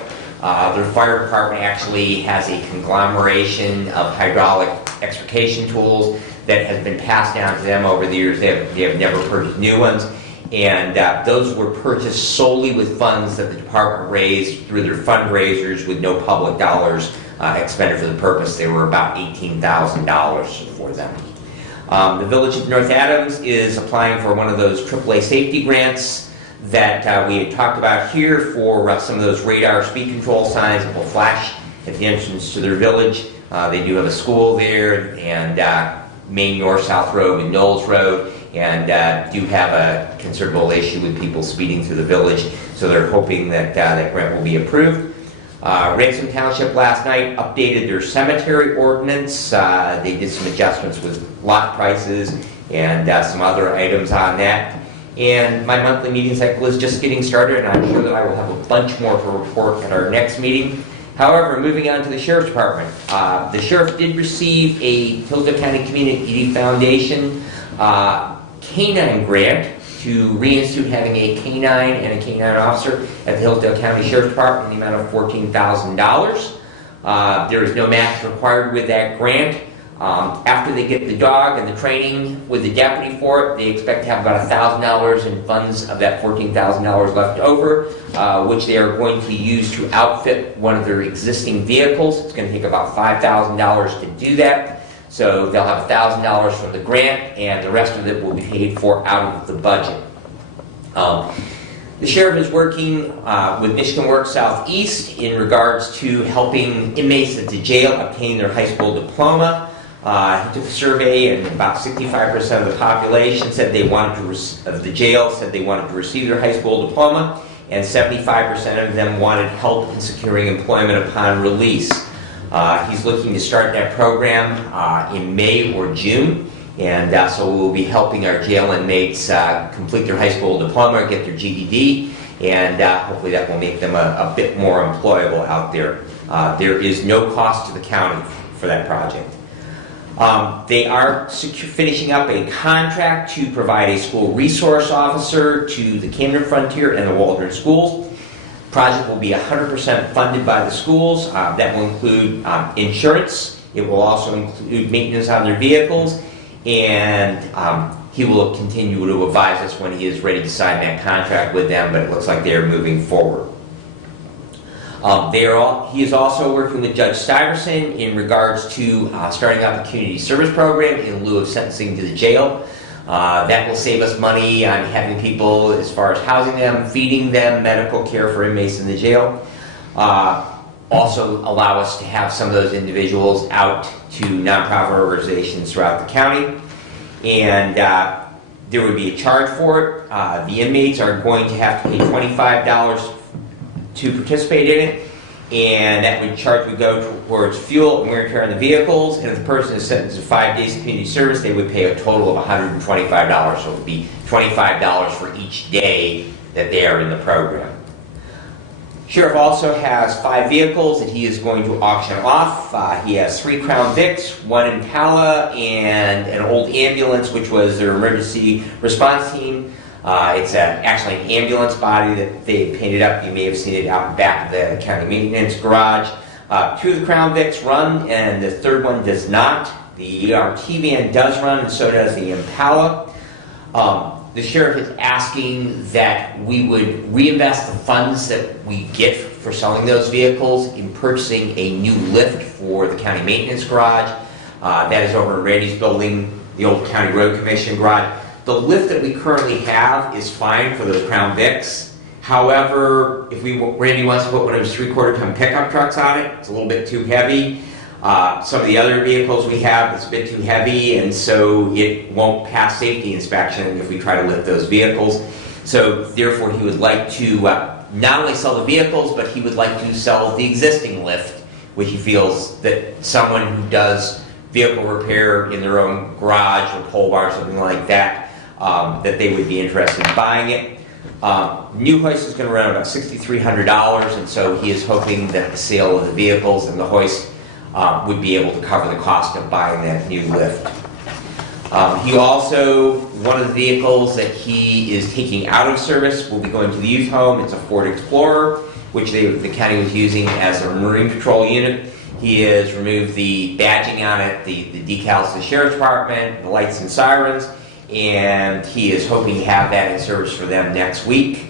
Their fire department actually has a conglomeration of hydraulic extrication tools that has been passed down to them over the years. They have never purchased new ones. And those were purchased solely with funds that the department raised through their fundraisers with no public dollars expended for the purpose. They were about $18,000 for them. The Village of North Adams is applying for one of those AAA safety grants that we had talked about here for some of those radar speed control signs that will flash at the entrance to their village. They do have a school there, and Main North-South Road and Knowles Road, and do have a considerable issue with people speeding through the village, so they're hoping that that grant will be approved. Ransom Township last night updated their cemetery ordinance. They did some adjustments with lot prices and some other items on that. And my monthly meeting cycle is just getting started, and I'm sure that I will have a bunch more to report at our next meeting. However, moving on to the Sheriff's Department. The Sheriff did receive a Hillsdale County Community Foundation canine grant to reinstitute having a canine and a canine officer at the Hillsdale County Sheriff's Department in the amount of $14,000. There is no match required with that grant. After they get the dog and the training with the deputy for it, they expect to have about $1,000 in funds of that $14,000 left over, which they are going to use to outfit one of their existing vehicles. It's going to take about $5,000 to do that. So they'll have $1,000 from the grant, and the rest of it will be paid for out of the budget. The sheriff is working with Michigan Works Southeast in regards to helping inmates at the jail obtain their high school diploma. He took a survey, and about 65% of the population said they wanted to of the jail said they wanted to receive their high school diploma, and 75% of them wanted help in securing employment upon release. He's looking to start that program in May or June, and so we'll be helping our jail inmates complete their high school diploma, get their GED, and hopefully that will make them a bit more employable out there. There is no cost to the county for that project. They are finishing up a contract to provide a school resource officer to the Camden Frontier and the Waldron schools. The project will be 100% funded by the schools. That will include insurance. It will also include maintenance on their vehicles, and he will continue to advise us when he is ready to sign that contract with them, but it looks like they are moving forward. He is also working with Judge Stuyvesant in regards to starting up a community service program in lieu of sentencing to the jail. That will save us money on having people, as far as housing them, feeding them, medical care for inmates in the jail. Also allow us to have some of those individuals out to nonprofit organizations throughout the county. And there would be a charge for it. The inmates are going to have to pay $25 to participate in it, and that charge would go towards fuel and wear and tear on the vehicles, and if the person is sentenced to 5 days of community service, they would pay a total of $125, so it would be $25 for each day that they are in the program. Sheriff also has 5 vehicles that he is going to auction off. He has 3 Crown Vics, 1 Impala, and an old ambulance, which was their emergency response team. It's actually an ambulance body that they painted up. You may have seen it out in back of the county maintenance garage. 2 of the Crown Vics run, and the 3rd one does not. The ERT van does run, and so does the Impala. The sheriff is asking that we would reinvest the funds that we get for selling those vehicles in purchasing a new lift for the county maintenance garage. That is over in Randy's building, the old county road commission garage. The lift that we currently have is fine for those Crown Vics. However, if Randy wants to put one of his 3/4 ton pickup trucks on it, it's a little bit too heavy. Some of the other vehicles we have, it's a bit too heavy, and so it won't pass safety inspection if we try to lift those vehicles. So therefore, he would like to not only sell the vehicles, but he would like to sell the existing lift, which he feels that someone who does vehicle repair in their own garage or pole barn, something like that, that they would be interested in buying it. New hoist is going to run about $6,300, and so he is hoping that the sale of the vehicles and the hoist would be able to cover the cost of buying that new lift. He also, one of the vehicles that he is taking out of service will be going to the youth home. It's a Ford Explorer, which the county was using as a Marine Patrol unit. He has removed the badging on it, the decals of the Sheriff's Department, the lights and sirens, and he is hoping to have that in service for them next week.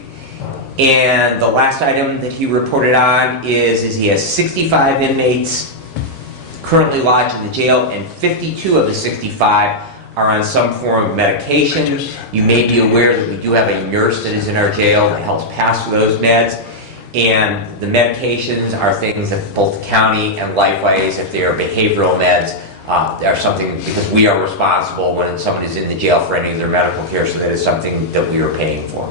And the last item that he reported on is he has 65 inmates currently lodged in the jail, and 52 of the 65 are on some form of medication. You may be aware that we do have a nurse that is in our jail that helps pass through those meds. And the medications are things that both the county and Lifeways, if they are behavioral meds, are something, because we are responsible when someone is in the jail for any of their medical care, so that is something that we are paying for.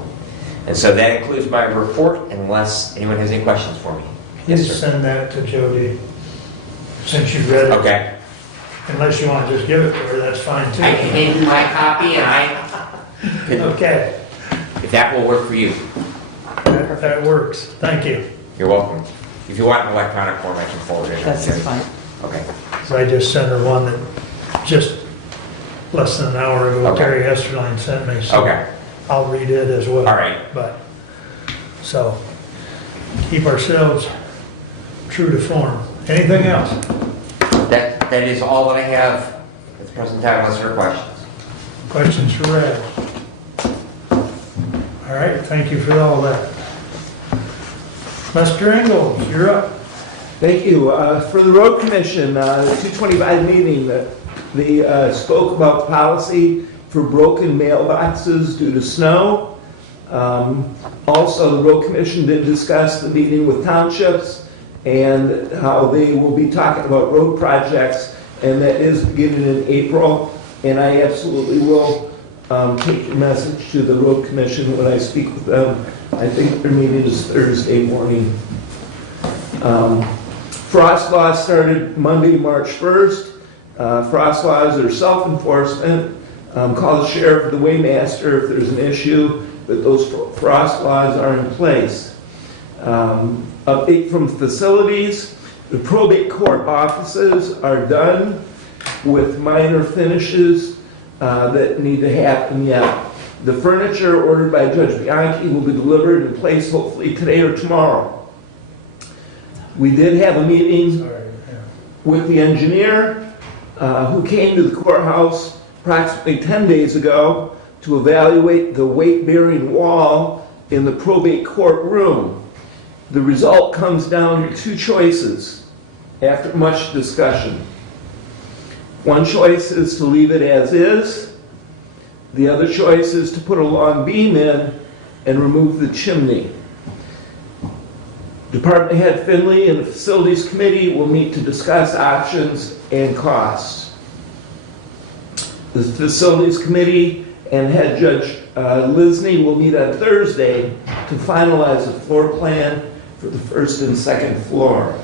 And so that includes my report, unless anyone has any questions for me. Please send that to Jody, since you read it. Okay. Unless you want to just give it to her, that's fine too. I can hand you my copy, and I can, Okay, if that will work for you. that works. Thank you. You're welcome. If you want an electronic form, I can forward it. That's just fine. Okay. So I just sent her one that just less than an hour ago, Okay. Terry Esterline sent me. So Okay. I'll read it as well. All right. But, so, keep ourselves true to form. Anything else? That is all that I have at the present time, unless there are questions. Questions for Red? All right, thank you for all that. Mr. Ingalls, you're up. Thank you. For the road commission, the 225 meeting, they spoke about policy for broken mailboxes due to snow. Also, the road commission did discuss the meeting with townships and how they will be talking about road projects, and that is beginning in April. And I absolutely will take your message to the road commission when I speak with them. I think their meeting is Thursday morning. Frost laws started Monday, March 1st. Frost laws are self-enforcement. Call the sheriff or the waymaster if there's an issue, but those frost laws are in place. Update from facilities. The probate court offices are done with minor finishes that need to happen yet. The furniture ordered by Judge Bianchi will be delivered and placed hopefully today or tomorrow. We did have a meeting with the engineer who came to the courthouse approximately 10 days ago to evaluate the weight-bearing wall in the probate courtroom. The result comes down to two choices after much discussion. One choice is to leave it as is. The other choice is to put a long beam in and remove the chimney. Department Head Finley and the Facilities Committee will meet to discuss options and costs. The Facilities Committee and Head Judge Lisney will meet on Thursday to finalize a floor plan for the first and second floor.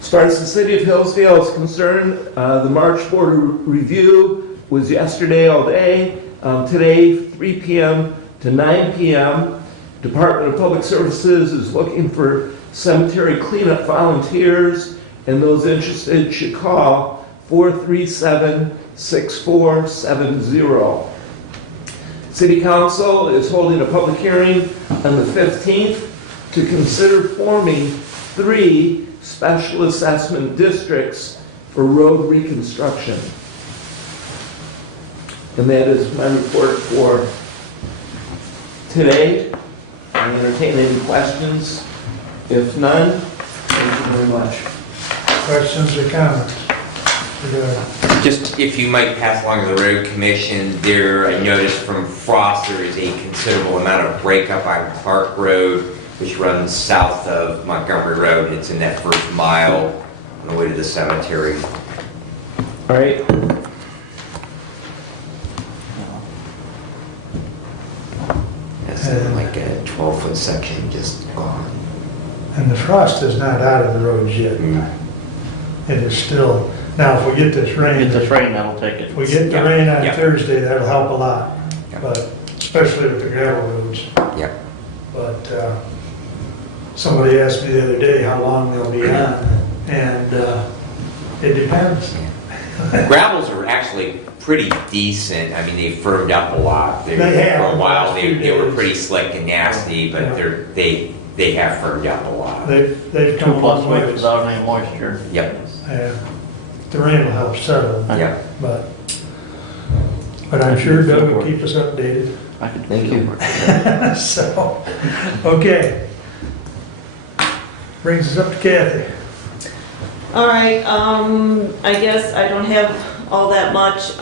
As far as the City of Hillsdale is concerned, the March Board Review was yesterday all day. Today, 3 p.m. to 9 p.m. Department of Public Services is looking for cemetery cleanup volunteers, and those interested should call 437-6470. City Council is holding a public hearing on the 15th to consider forming 3 special assessment districts for road reconstruction. And that is my report for today. I entertain any questions. If none, thank you very much. Questions or comments? Good. Just if you might pass along to the road commission, there, I noticed from Frost, there is a considerable amount of breakup on Clark Road, which runs south of Montgomery Road. It's in that first mile on the way to the cemetery. All right. That's like a 12-foot section just gone. And the frost is not out of the roads yet. It is still, now if we get this rain. Get this rain, that'll take it. If we get the rain on Thursday, that'll help a lot, Yeah. but especially with the gravel roads. Yeah. But somebody asked me the other day how long they'll be on, and it depends. Gravels are actually pretty decent. I mean, they firmed up a lot. They have. For a while, they were days. pretty slick and nasty, but Yeah. they have firmed up a lot. They've come a 2+ long weeks ways. without any moisture. Yep. The rain will help settle, Yep. but I'm sure Doug will keep us updated. I could Thank feel you. it. So, okay. Brings us up to Kathy. All right, I guess I don't have all that much.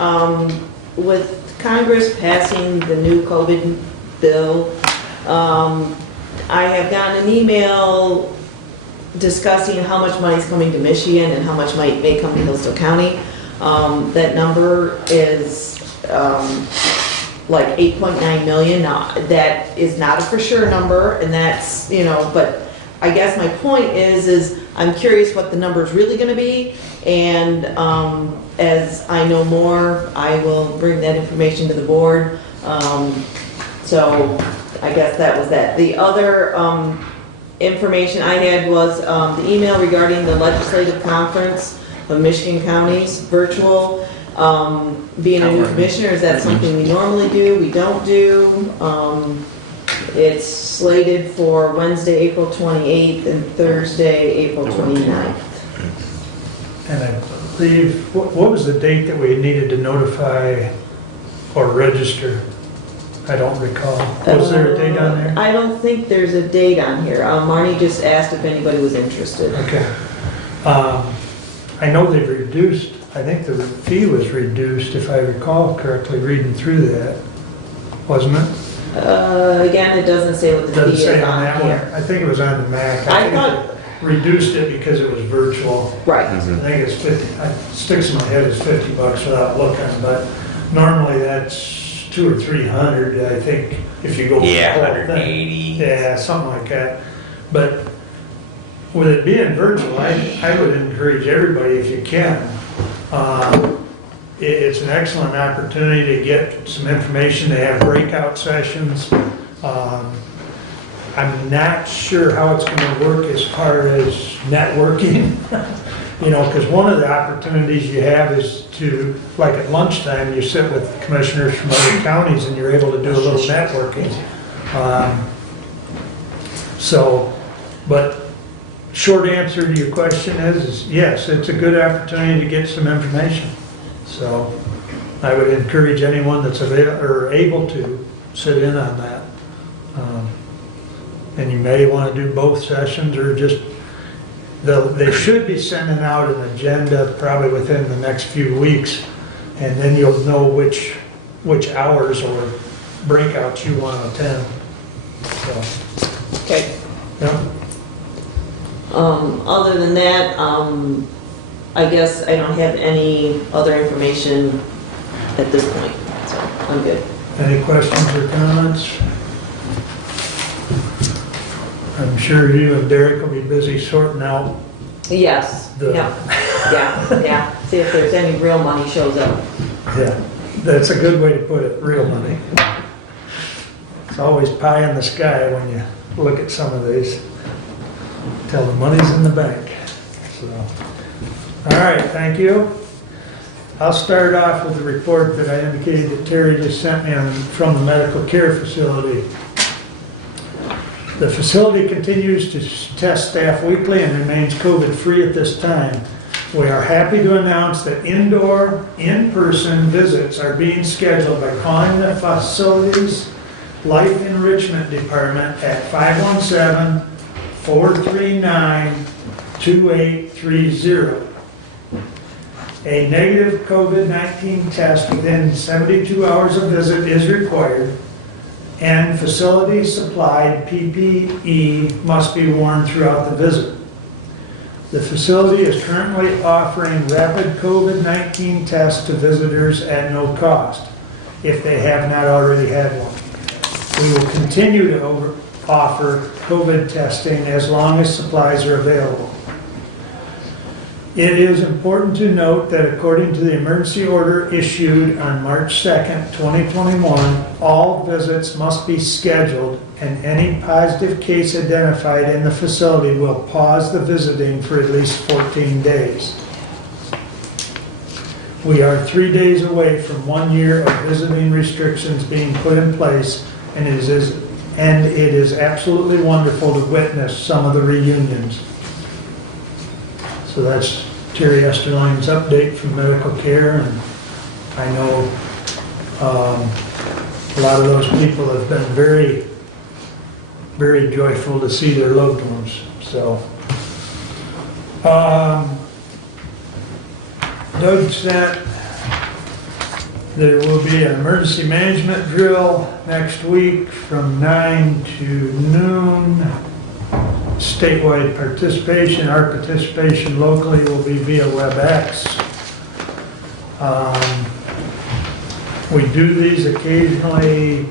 With Congress passing the new COVID bill, I have gotten an email discussing how much money is coming to Michigan and how much may come to Hillsdale County. That number is like 8.9 million. Now, that is not a for sure number, and that's, but I guess my point is I'm curious what the number is really going to be, and as I know more, I will bring that information to the board. So I guess that was that. The other information I had was the email regarding the legislative conference of Michigan counties, virtual. Being a new commissioner, is that something we normally do, we don't do? It's slated for Wednesday, April 28th and Thursday, April 29th. And I believe, what was the date that we needed to notify or register? I don't recall. Was there a date on there? I don't think there's a date on here. Marnie just asked if anybody was interested. Okay. I know they've reduced, I think the fee was reduced, if I recall correctly, reading through that, wasn't it? Again, it doesn't say what the Doesn't fee say is on on that one. here. I think it was on the Mac. I think thought- it reduced it because it was virtual. Right. I think it's 50, it sticks in my head it's $50 without looking, but normally that's 200 or 300, I think, if you go. Yeah, the whole thing. 180. Yeah, something like that. But with it being virtual, I would encourage everybody, if you can, it's an excellent opportunity to get some information. They have breakout sessions. I'm not sure how it's gonna work as far as networking. You know, because one of the opportunities you have is to, like at lunchtime, you sit with commissioners from other counties and you're able to do a little networking. But short answer to your question is yes, it's a good opportunity to get some information. So I would encourage anyone that's able to sit in on that. And you may want to do both sessions or just, they should be sending out an agenda probably within the next few weeks. And then you'll know which hours or breakouts you want to attend. So, Okay. yeah. Other than that, I guess I don't have any other information at this point, so I'm good. Any questions or comments? I'm sure you and Derek will be busy sorting out Yes, yeah, yeah. See if there's any real money shows up. Yeah, that's a good way to put it, real money. It's always pie in the sky when you look at some of these, till the money's in the bank. So, all right, thank you. I'll start off with the report that I indicated that Terry just sent me from the medical care facility. The facility continues to test staff weekly and remains COVID-free at this time. We are happy to announce that indoor, in-person visits are being scheduled by calling the facility's Life Enrichment Department at 517-439-2830. A negative COVID-19 test within 72 hours of visit is required, and facility-supplied PPE must be worn throughout the visit. The facility is currently offering rapid COVID-19 tests to visitors at no cost, if they have not already had one. We will continue to offer COVID testing as long as supplies are available. It is important to note that according to the emergency order issued on March 2nd, 2021, all visits must be scheduled and any positive case identified in the facility will pause the visiting for at least 14 days. We are 3 days away from 1 year of visiting restrictions being put in place, and it is absolutely wonderful to witness some of the reunions. So that's Terry Esterline's update from medical care, and I know a lot of those people have been very, very joyful to see their loved ones. So, Doug sent, there will be an emergency management drill next week from 9 to noon. Statewide participation, our participation locally will be via WebEx. We do these occasionally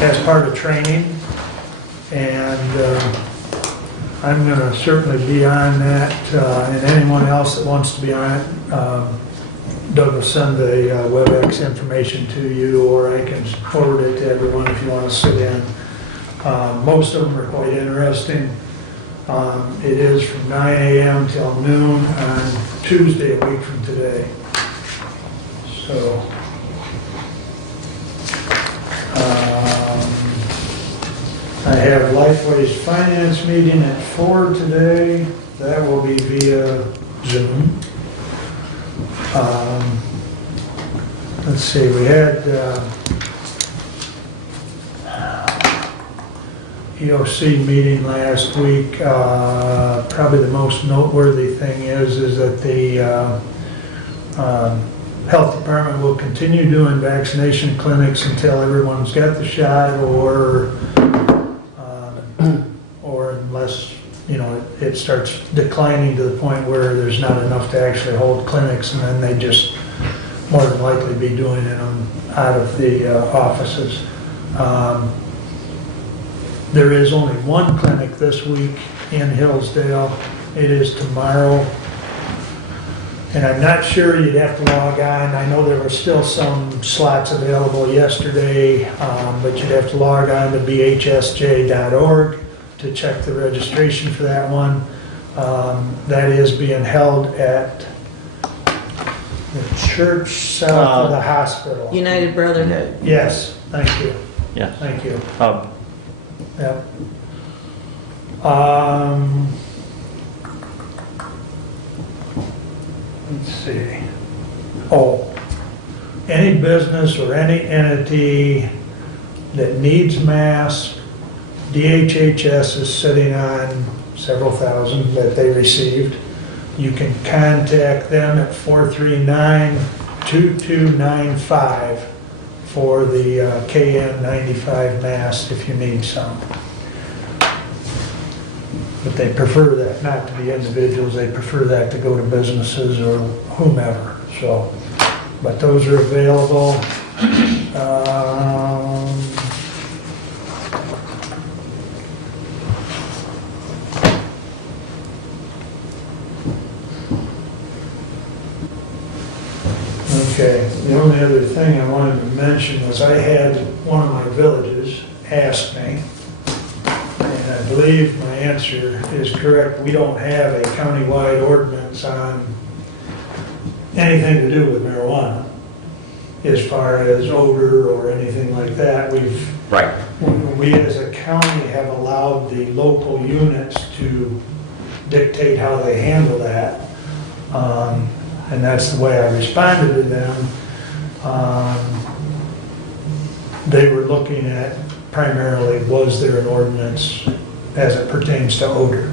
as part of training, and I'm going to certainly be on that, and anyone else that wants to be on it, Doug will send the WebEx information to you, or I can forward it to everyone if you want to sit in. Most of them are quite interesting. It is from 9 a.m. till noon on Tuesday, a week from today. So, have Lifeway's finance meeting at 4 today. That will be via Zoom. Let's see, we had EOC meeting last week. Probably the most noteworthy thing is that the Health Department will continue doing vaccination clinics until everyone's got the shot or unless, it starts declining to the point where there's not enough to actually hold clinics, and then they just more than likely be doing it out of the offices. There is only one clinic this week in Hillsdale. It is tomorrow. And I'm not sure, you'd have to log on. I know there were still some slots available yesterday, but you'd have to log on to bhsj.org to check the registration for that one. That is being held at the church south of the hospital. United Brotherhood. Yes, thank you. Yes. Thank you. Hub. Yep. Let's see. Oh, any business or any entity that needs masks, DHHS is sitting on several thousand that they received. You can contact them at 439-2295 for the KN95 mask if you need some. But they prefer that not to be individuals, they prefer that to go to businesses or whomever, so. But those are available. Okay, the only other thing I wanted to mention was I had one of my villages ask me, and I believe my answer is correct, we don't have a countywide ordinance on anything to do with marijuana, as far as odor or anything like that. Right. We as a county have allowed the local units to dictate how they handle that. And that's the way I responded to them. They were looking at primarily, was there an ordinance as it pertains to odor?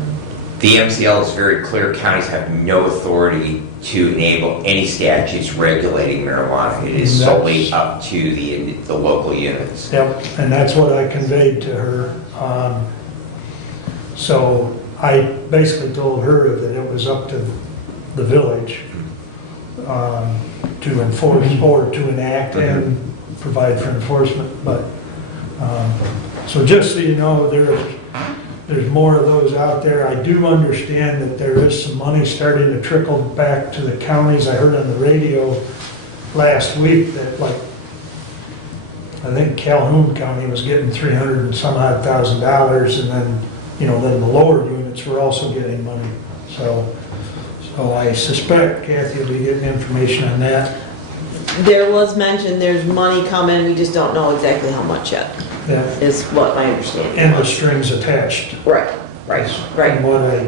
The MCL is very clear. Counties have no authority to enable any statutes regulating marijuana. It is solely up to the local units. Yep, and that's what I conveyed to her. So I basically told her that it was up to the village to enforce or to enact and provide for enforcement. But so just so you know, there's more of those out there. I do understand that there is some money starting to trickle back to the counties. I heard on the radio last week that I think Calhoun County was getting $300 and some odd thousand, and then then the lower units were also getting money. So I suspect Kathy will be getting information on that. There was mention there's money coming, we just don't know exactly how much yet, Yeah. is what my understanding And the was. strings attached. Right, right. And what I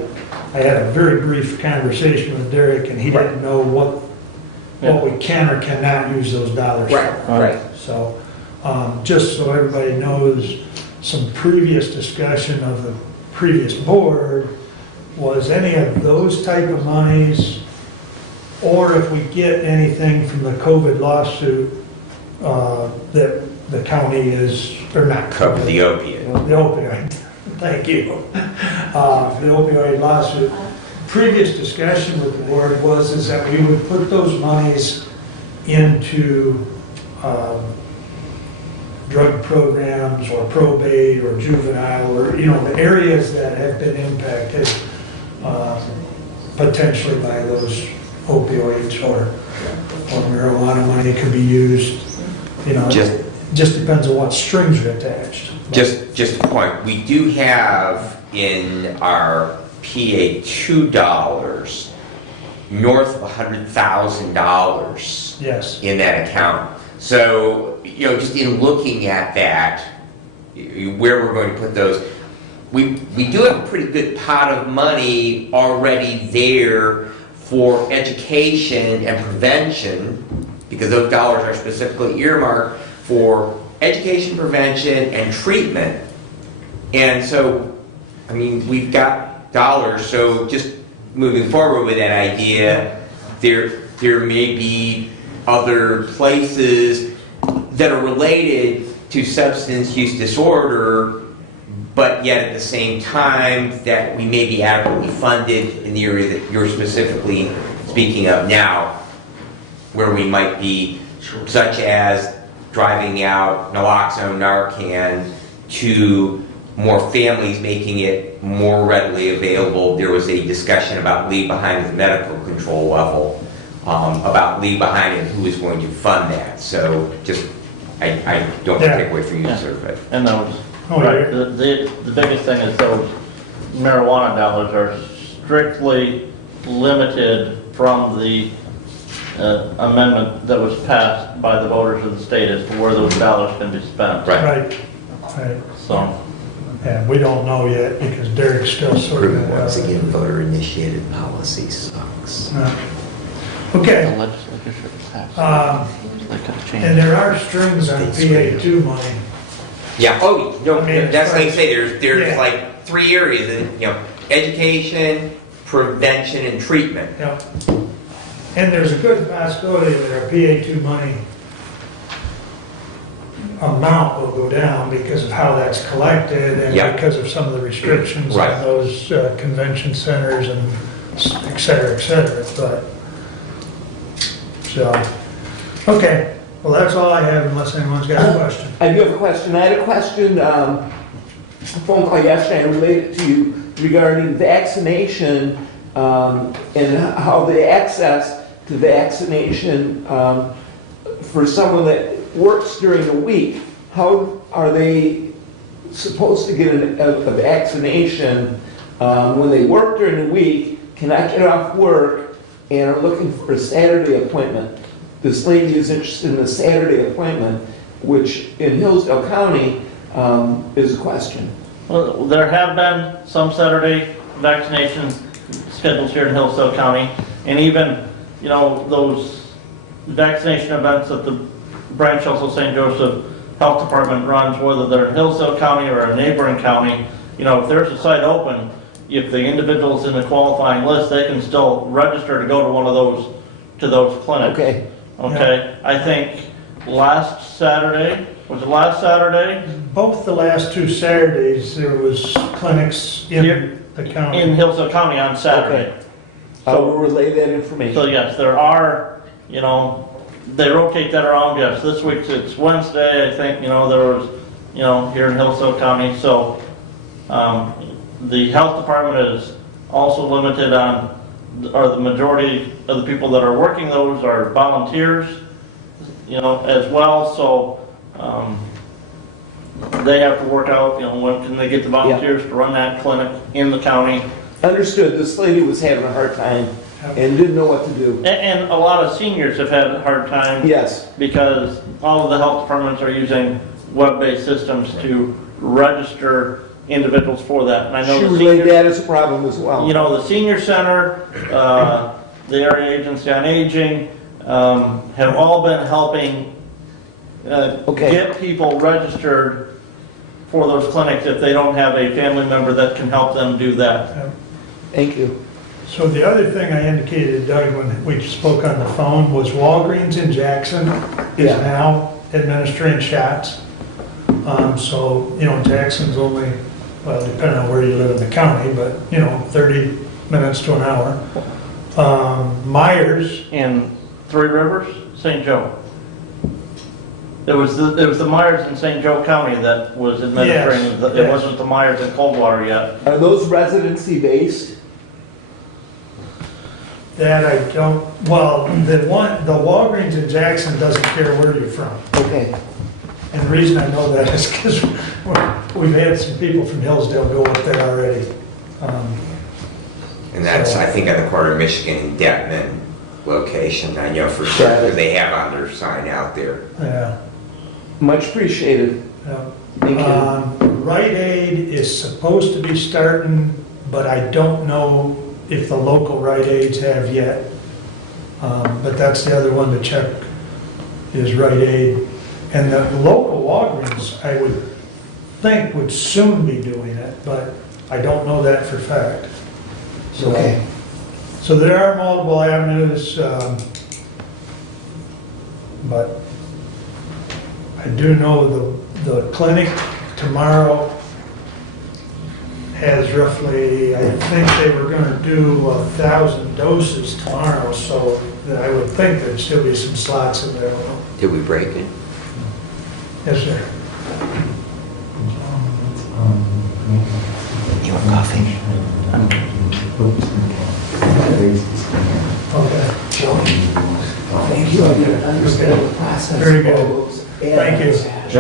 had a very brief conversation with Derek, and he didn't know what we can or cannot use those dollars for. Right. So, just so everybody knows, some previous discussion of the previous board was any of those type of monies, or if we get anything from the COVID lawsuit, that the county is, or not Cover COVID, the opiate. the opioid, thank you. The opioid lawsuit. Previous discussion with the board is that we would put those monies into drug programs or probate or juvenile, or, the areas that have been impacted potentially by those opioids, or marijuana money could be used, just depends on what strings are attached. Just a point, we do have in our PA $2 north of $100,000 Yes. in that account. So, just in looking at that, where we're going to put those. We do have a pretty good pot of money already there for education and prevention, because those dollars are specifically earmarked for education, prevention, and treatment. And so, I mean, we've got dollars, so just moving forward with that idea, there may be other places that are related to substance use disorder, but yet at the same time that we may be adequately funded in the area that you're specifically speaking of now, where we might be, such as driving out naloxone, Narcan to more families, making it more readily available. There was a discussion about leave behind at the medical control level, about leave behind and who is going to fund that. So just, I don't take away from you, sir, but. And those, Oh, right, yeah. the biggest thing is those marijuana dollars are strictly limited from the amendment that was passed by the voters of the state as to where those dollars can be spent. Right. So, And we don't know yet because Derek's still sorting it Once out. again, voter-initiated policy sucks. the Okay, legislature should have passed. They could have changed. and there are strings on PA2 money. Yeah, oh, no, I mean, that's like I say, there's yeah. like 3 areas, and, education, prevention, and treatment. Yep. And there's a good possibility that our PA2 money amount will go down because of how that's collected and Yeah. because of some of the restrictions Right. on those convention centers and et cetera, but, so, okay. Well, that's all I have unless anyone's got a question. I do have a question. I had a question, a phone call yesterday related to you regarding vaccination and how the access to vaccination for someone that works during the week. How are they supposed to get a vaccination when they work during the week, cannot get off work, and are looking for a Saturday appointment? This lady is interested in a Saturday appointment, which in Hillsdale County is a question. Well, there have been some Saturday vaccinations scheduled here in Hillsdale County, and even, those vaccination events that the Branch Hills St. Joseph Health Department runs, whether they're in Hillsdale County or a neighboring county, if there's a site open, if the individual's in the qualifying list, they can still register to go to one of those, to those clinics. Okay. Okay, I think last Saturday, was it last Saturday? Both the last 2 Saturdays, there was clinics in the county. In Hillsdale County on Saturday. I will relay that information. So yes, there are, they rotate that around, yes. This week it's Wednesday, I think, there was, here in Hillsdale County. So the health department is also limited on, or the majority of the people that are working those are volunteers, as well. So they have to work out, when can they get the volunteers to run that clinic in the county. Understood. This lady was having a hard time and didn't know what to do. And a lot of seniors have had a hard time. Yes. Because all of the health departments are using web-based systems to register individuals for that. And I know She the relayed senior, that as a problem as well. the senior center, the area agency on aging, have all been helping get people registered for those clinics if they don't have a family member that can help them do that. Thank you. So the other thing I indicated, Doug, when we spoke on the phone, was Walgreens in Jackson is now administering shots. So, Jackson's only, well, depending on where you live in the county, but, 30 minutes to an hour. Myers, In Three Rivers, St. Joe. It was the Myers in St. Joe County that was administering, Yes, it yes. wasn't the Myers in Coldwater yet. Are those residency based? that I don't, well, the Walgreens in Jackson doesn't care where you're from. Okay. And the reason I know that is because we've had some people from Hillsdale go up there already. And that's, I think, on the corner of Michigan and Detman location, I know for sure, because they have on their sign out there. Yeah. Much appreciated. Yeah. Thank you. Rite Aid is supposed to be starting, but I don't know if the local Rite Aids have yet. But that's the other one to check, is Rite Aid. And the local Walgreens, I would think would soon be doing it, but I don't know that for fact. So, Okay. so there are multiple avenues, but I do know the clinic tomorrow has roughly, I think they were gonna do 1,000 doses tomorrow, so I would think there'd still be some slots available. Did we break it? Yes, sir. You want coffee? Okay. Thank you, I didn't understand the process. Very good. of those. Thank you. If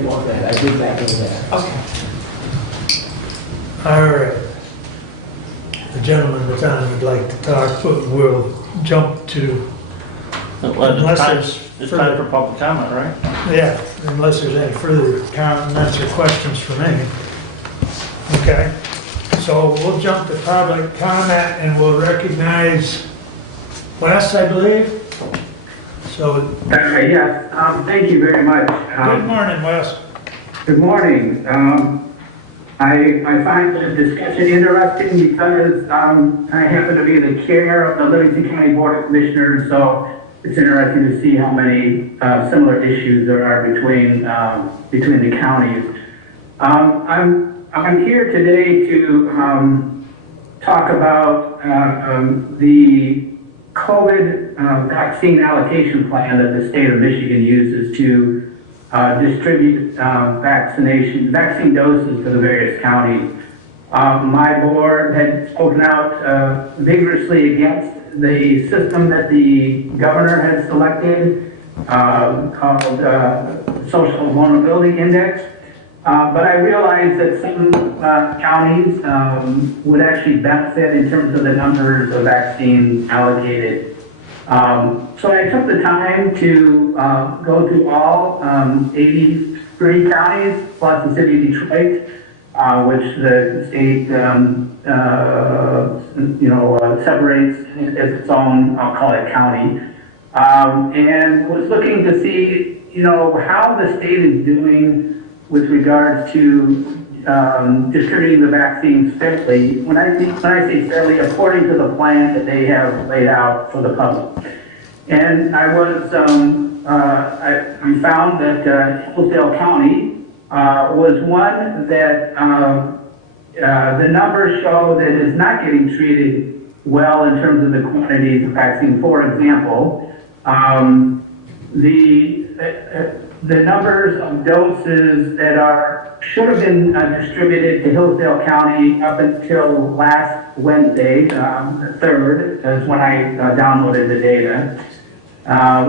you want that, I did back into that. Okay. All right. The gentleman that's on would like to talk, but we'll jump to, Unless there's It's time for public comment, right? yeah, unless there's any further comments or questions for me. Okay, so we'll jump to public comment and we'll recognize Wes, I believe. So, Yes, thank you very much. good morning, Wes. Good morning. I find the discussion interesting because I happen to be the chair of the Livingston County Board of Commissioners, so it's interesting to see how many similar issues there are between the counties. I'm here today to talk about the COVID vaccine allocation plan that the state of Michigan uses to distribute vaccine doses to the various counties. My board had spoken out vigorously against the system that the governor had selected, called Social Vulnerability Index. But I realized that some counties would actually benefit in terms of the numbers of vaccines allocated. So I took the time to go through all 83 counties plus the city of Detroit, which the state separates as its own, I'll call it county, and was looking to see how the state is doing with regards to distributing the vaccines fairly. When I say fairly, according to the plan that they have laid out for the public. And I was, I found that Hillsdale County was one that the numbers show that is not getting treated well in terms of the quantities of vaccine. For example, the numbers of doses that should have been distributed to Hillsdale County up until last Wednesday, the 3rd, is when I downloaded the data,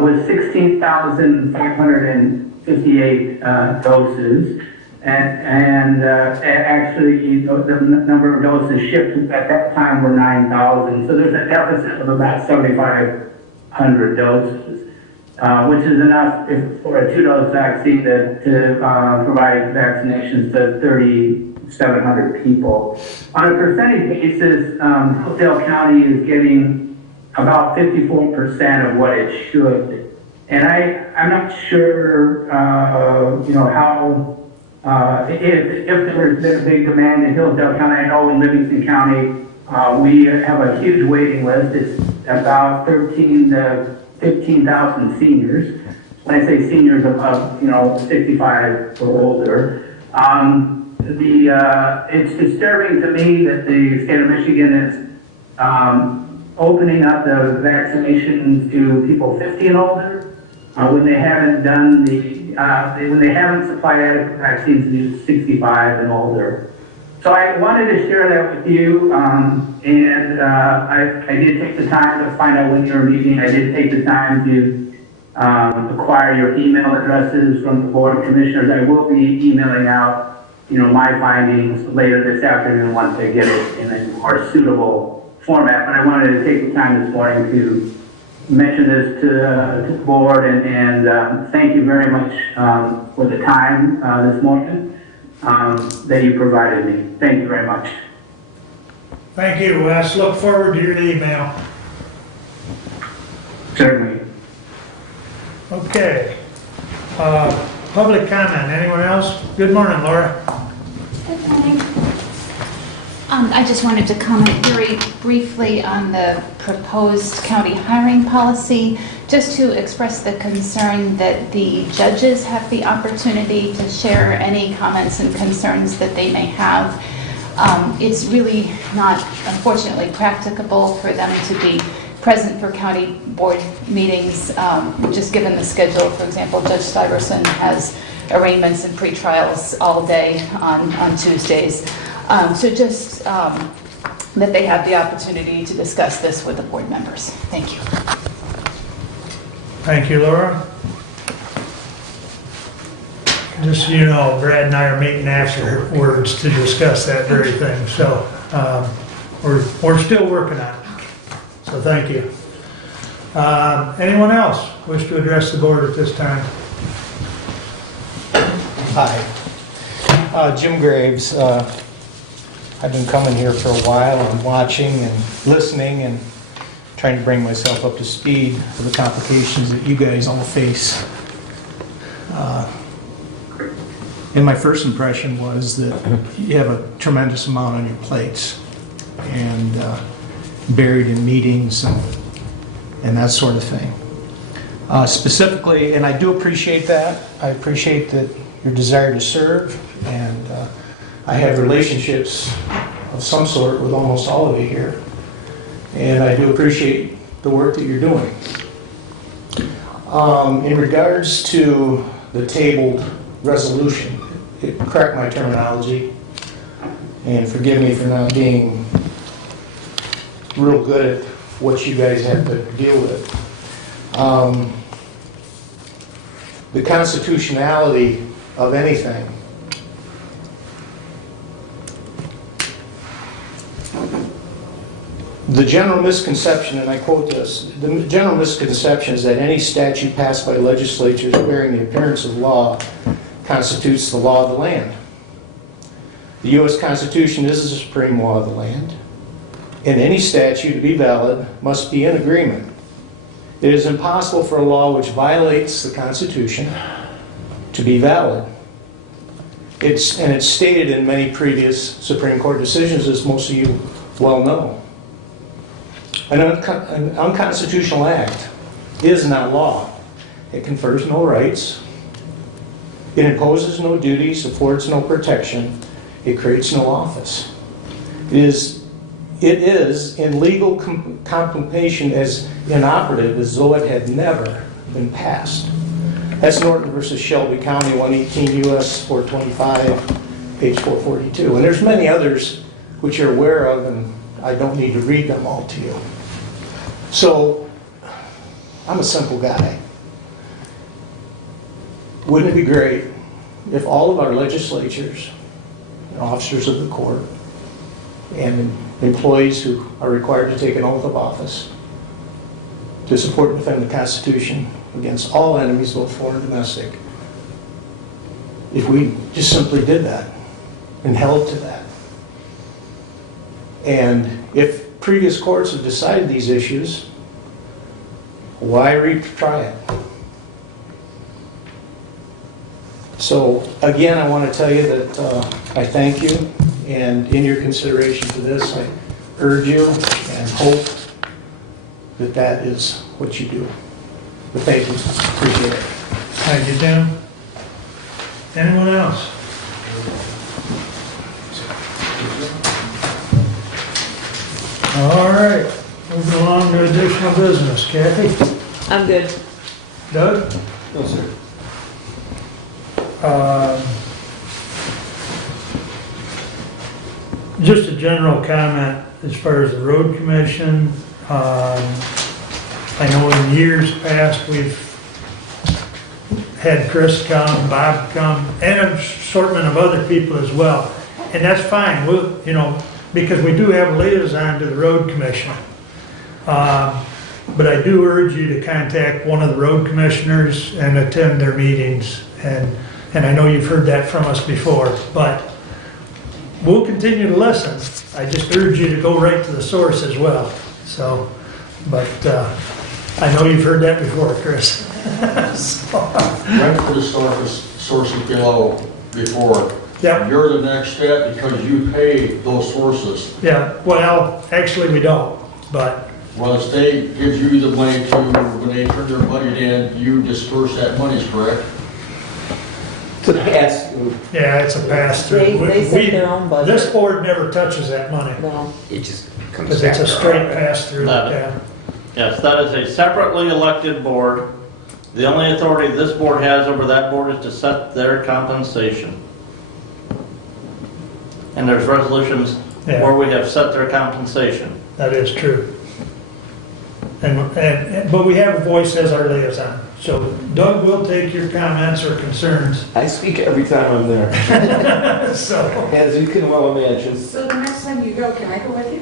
was 16,558 doses. And actually, the number of doses shipped at that time were 9,000. So there's a deficit of about 7,500 doses. Which is enough for a 2-dose vaccine to provide vaccinations to 3,700 people. On a percentage basis, Hillsdale County is getting about 54% of what it should. And I'm not sure, how, if there's been a big demand in Hillsdale County. I know in Livingston County, we have a huge waiting list. It's about 15,000 seniors. When I say seniors of 65 or older, it's disturbing to me that the state of Michigan is opening up the vaccinations to people 50 and older when they haven't done when they haven't supplied adequate vaccines to 65 and older. So I wanted to share that with you, and I did take the time to find out when you were meeting. I did take the time to acquire your email addresses from the Board of Commissioners. I will be emailing out, my findings later this afternoon once I get it in a more suitable format. But I wanted to take the time this morning to mention this to the board and thank you very much for the time this morning. that you provided me. Thank you very much. Thank you, Wes. Look forward to your email. Certainly. Okay. Public comment. Anyone else? Good morning, Laura. Good morning. I just wanted to comment very briefly on the proposed county hiring policy, just to express the concern that the judges have the opportunity to share any comments and concerns that they may have. It's really not, unfortunately, practicable for them to be present for county board meetings, just given the schedule. For example, Judge Stiverson has arraignments and pretrials all day on Tuesdays. So just that they have the opportunity to discuss this with the board members. Thank you. Thank you, Laura. Just so you know, Brad and I are meeting afterwards to discuss that very thing. So we're still working on it. So thank you. Anyone else wish to address the board at this time? Hi, Jim Graves. I've been coming here for a while and watching and listening and trying to bring myself up to speed with the complications that you guys all face. And my first impression was that you have a tremendous amount on your plates and buried in meetings and that sort of thing. Specifically, and I do appreciate that. I appreciate that your desire to serve, and I have relationships of some sort with almost all of you here, and I do appreciate the work that you're doing. In regards to the tabled resolution, correct my terminology, and forgive me for not being real good at what you guys have to deal with. The constitutionality of anything the general misconception, and I quote this, the general misconception is that any statute passed by legislatures bearing the appearance of law constitutes the law of the land. The U.S. Constitution is the supreme law of the land, and any statute to be valid must be in agreement. It is impossible for a law which violates the Constitution to be valid. It's stated in many previous Supreme Court decisions, as most of you well know. An unconstitutional act is not law. It confers no rights. It imposes no duties, affords no protection. It creates no office. It is in legal contemplation as inoperative as though it had never been passed. That's Norton versus Shelby County, 118 U.S. 425, page 442. And there's many others which you're aware of, and I don't need to read them all to you. So, I'm a simple guy. Wouldn't it be great if all of our legislatures, and officers of the court, and employees who are required to take an oath of office to support and defend the Constitution against all enemies, both foreign and domestic, if we just simply did that and held to that? And if previous courts have decided these issues, why retry it? So again, I want to tell you that I thank you, and in your consideration for this, I urge you and hope that that is what you do. But thank you, appreciate it. Thank you, Tim. Anyone else? All right, moving along to additional business. Kathy? I'm good. Doug? No, sir. Just a general comment as far as the road commission. I know in years past we've had Chris come, Bob come, and an assortment of other people as well. And that's fine, we'll, because we do have a liaison to the road commission. But I do urge you to contact one of the road commissioners and attend their meetings and And I know you've heard that from us before, but we'll continue to listen. I just urge you to go right to the source as well. So, but I know you've heard that before, Chris. So, Right to the sources below before. yeah, You're the next step because you pay those sources. yeah, well, actually, we don't, but, Well, the state gives you the money to, when they turn their budget in, you disperse that money, correct? To pass through. yeah, it's a pass-through. They set their own budget. This board never touches that money, No. It just comes because back. it's a straight pass-through, No. yeah. Yes, that is a separately elected board. The only authority this board has over that board is to set their compensation. And there's resolutions Yeah. where we have set their compensation. That is true. But we have a voice as our liaison. So Doug will take your comments or concerns. I speak every time I'm there, So, as you can well imagine. So the next time you go, can I go with you?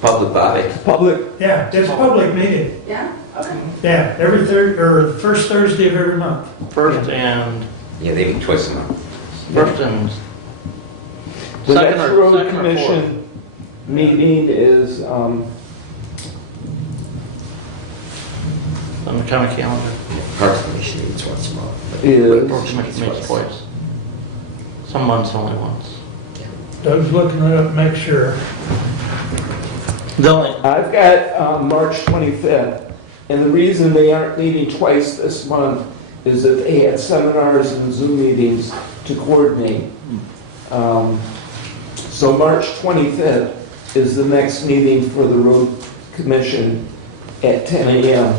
Public body. Public, yeah, it's a public meeting. Yeah? Okay. Yeah, every third, or first Thursday of every month. First and, Yeah, they meet twice a month. first and the second next or road fourth. commission meeting is, On the county calendar. Parks Commission meets once a month. is, Board committee meets twice. Some months only once. Doug's looking it up, make sure. The only, I've got March 25th, and the reason they aren't meeting twice this month is that they had seminars and Zoom meetings to coordinate. So March 25th is the next meeting for the road commission at 10 a.m.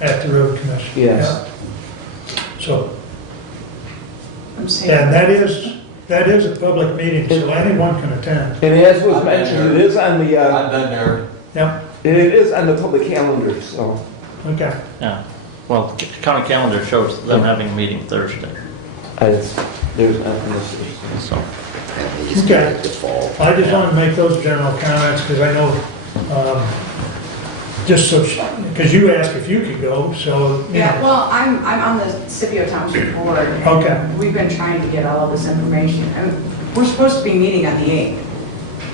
At the road commission. Yes. Yeah. So, I'm saying. and that is a public meeting, so anyone can attend. And as was mentioned, it is on the, I've been there. Yeah, it is on the public calendar, so. okay. yeah, well, the county calendar shows them having a meeting Thursday, There's nothing to see. so. And they just Okay. get it the fall. I just wanted to make those general comments, because I know, just so, because you asked if you could go, so, you Yeah, know. well, I'm on the Scipio Township Board. and Okay. We've been trying to get all of this information. And we're supposed to be meeting on the 8th.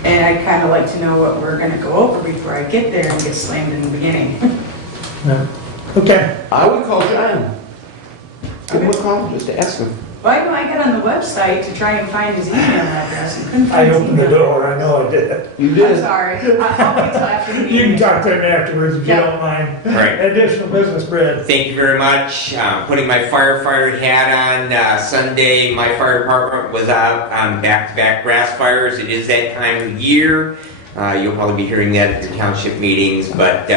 And I'd kind of like to know what we're going to go over before I get there and get slammed in the beginning. Yeah. Okay, I would call John. Give him a call, just ask him. Why do I get on the website to try and find his email address and couldn't I find his opened the email? door, I know I did. You I'm did. sorry. I'll wait till after the You meeting. can talk to him afterwards if you Yeah. don't mind. Right. Additional business, Brad. Thank you very much. Putting my firefighter hat on, Sunday, my fire department was out on back-to-back grass fires. It is that time of year. You'll probably be hearing that at your township meetings, but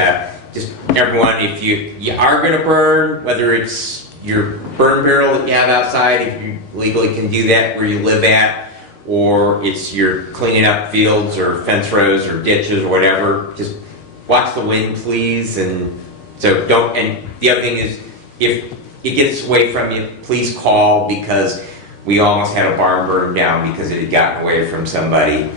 just everyone, if you are gonna burn, whether it's your burn barrel that you have outside, if you legally can do that where you live at, or it's you're cleaning up fields or fence rows or ditches or whatever, just watch the wind, please, and so don't, and the other thing is, if it gets away from you, please call, because we almost had a barn burned down because it had gotten away from somebody.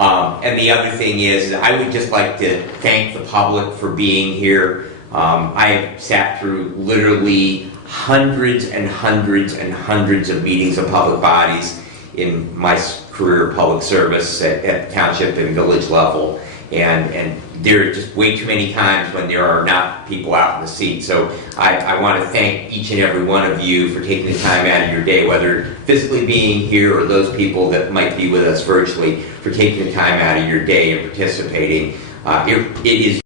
And the other thing is, I would just like to thank the public for being here. I have sat through literally hundreds and hundreds and hundreds of meetings of public bodies in my career of public service at township and village level. And there are just way too many times when there are not people out in the seat. So I want to thank each and every one of you for taking the time out of your day, whether physically being here or those people that might be with us virtually, for taking the time out of your day and participating. It is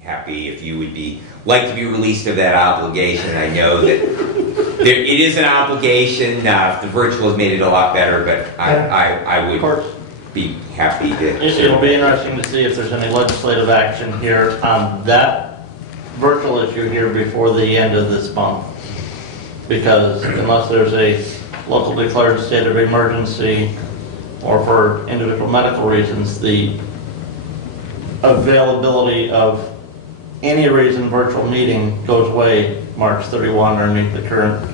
happy if you would like to be released of that obligation. I know that it is an obligation. The virtual has made it a lot better, but I would be happy to. It'll be interesting to see if there's any legislative action here on that virtual issue here before the end of this month. Because unless there's a local declared state of emergency, or for individual medical reasons, the availability of any reason virtual meeting goes away March 31 underneath the current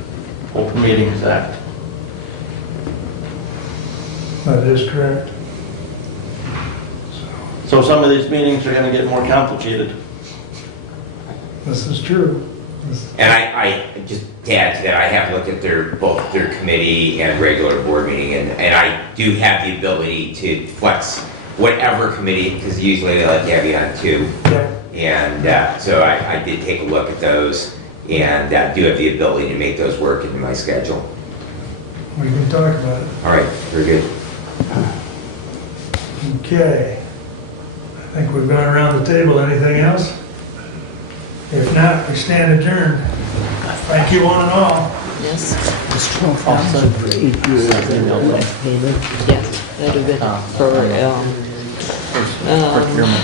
Open Meetings Act. That is correct. So some of these meetings are going to get more complicated. This is true. And I just to add to that, I have looked at both their committee and regular board meeting, and I do have the ability to flex whatever committee, because usually they like to have you on two. And so I did take a look at those, and do have the ability to make those work into my schedule. We can talk about it. All right, very good. Okay. I think we've gone around the table. Anything else? If not, we stand adjourned. Thank you one and all. Yes. Also, Yes, that'd be good for, procurement.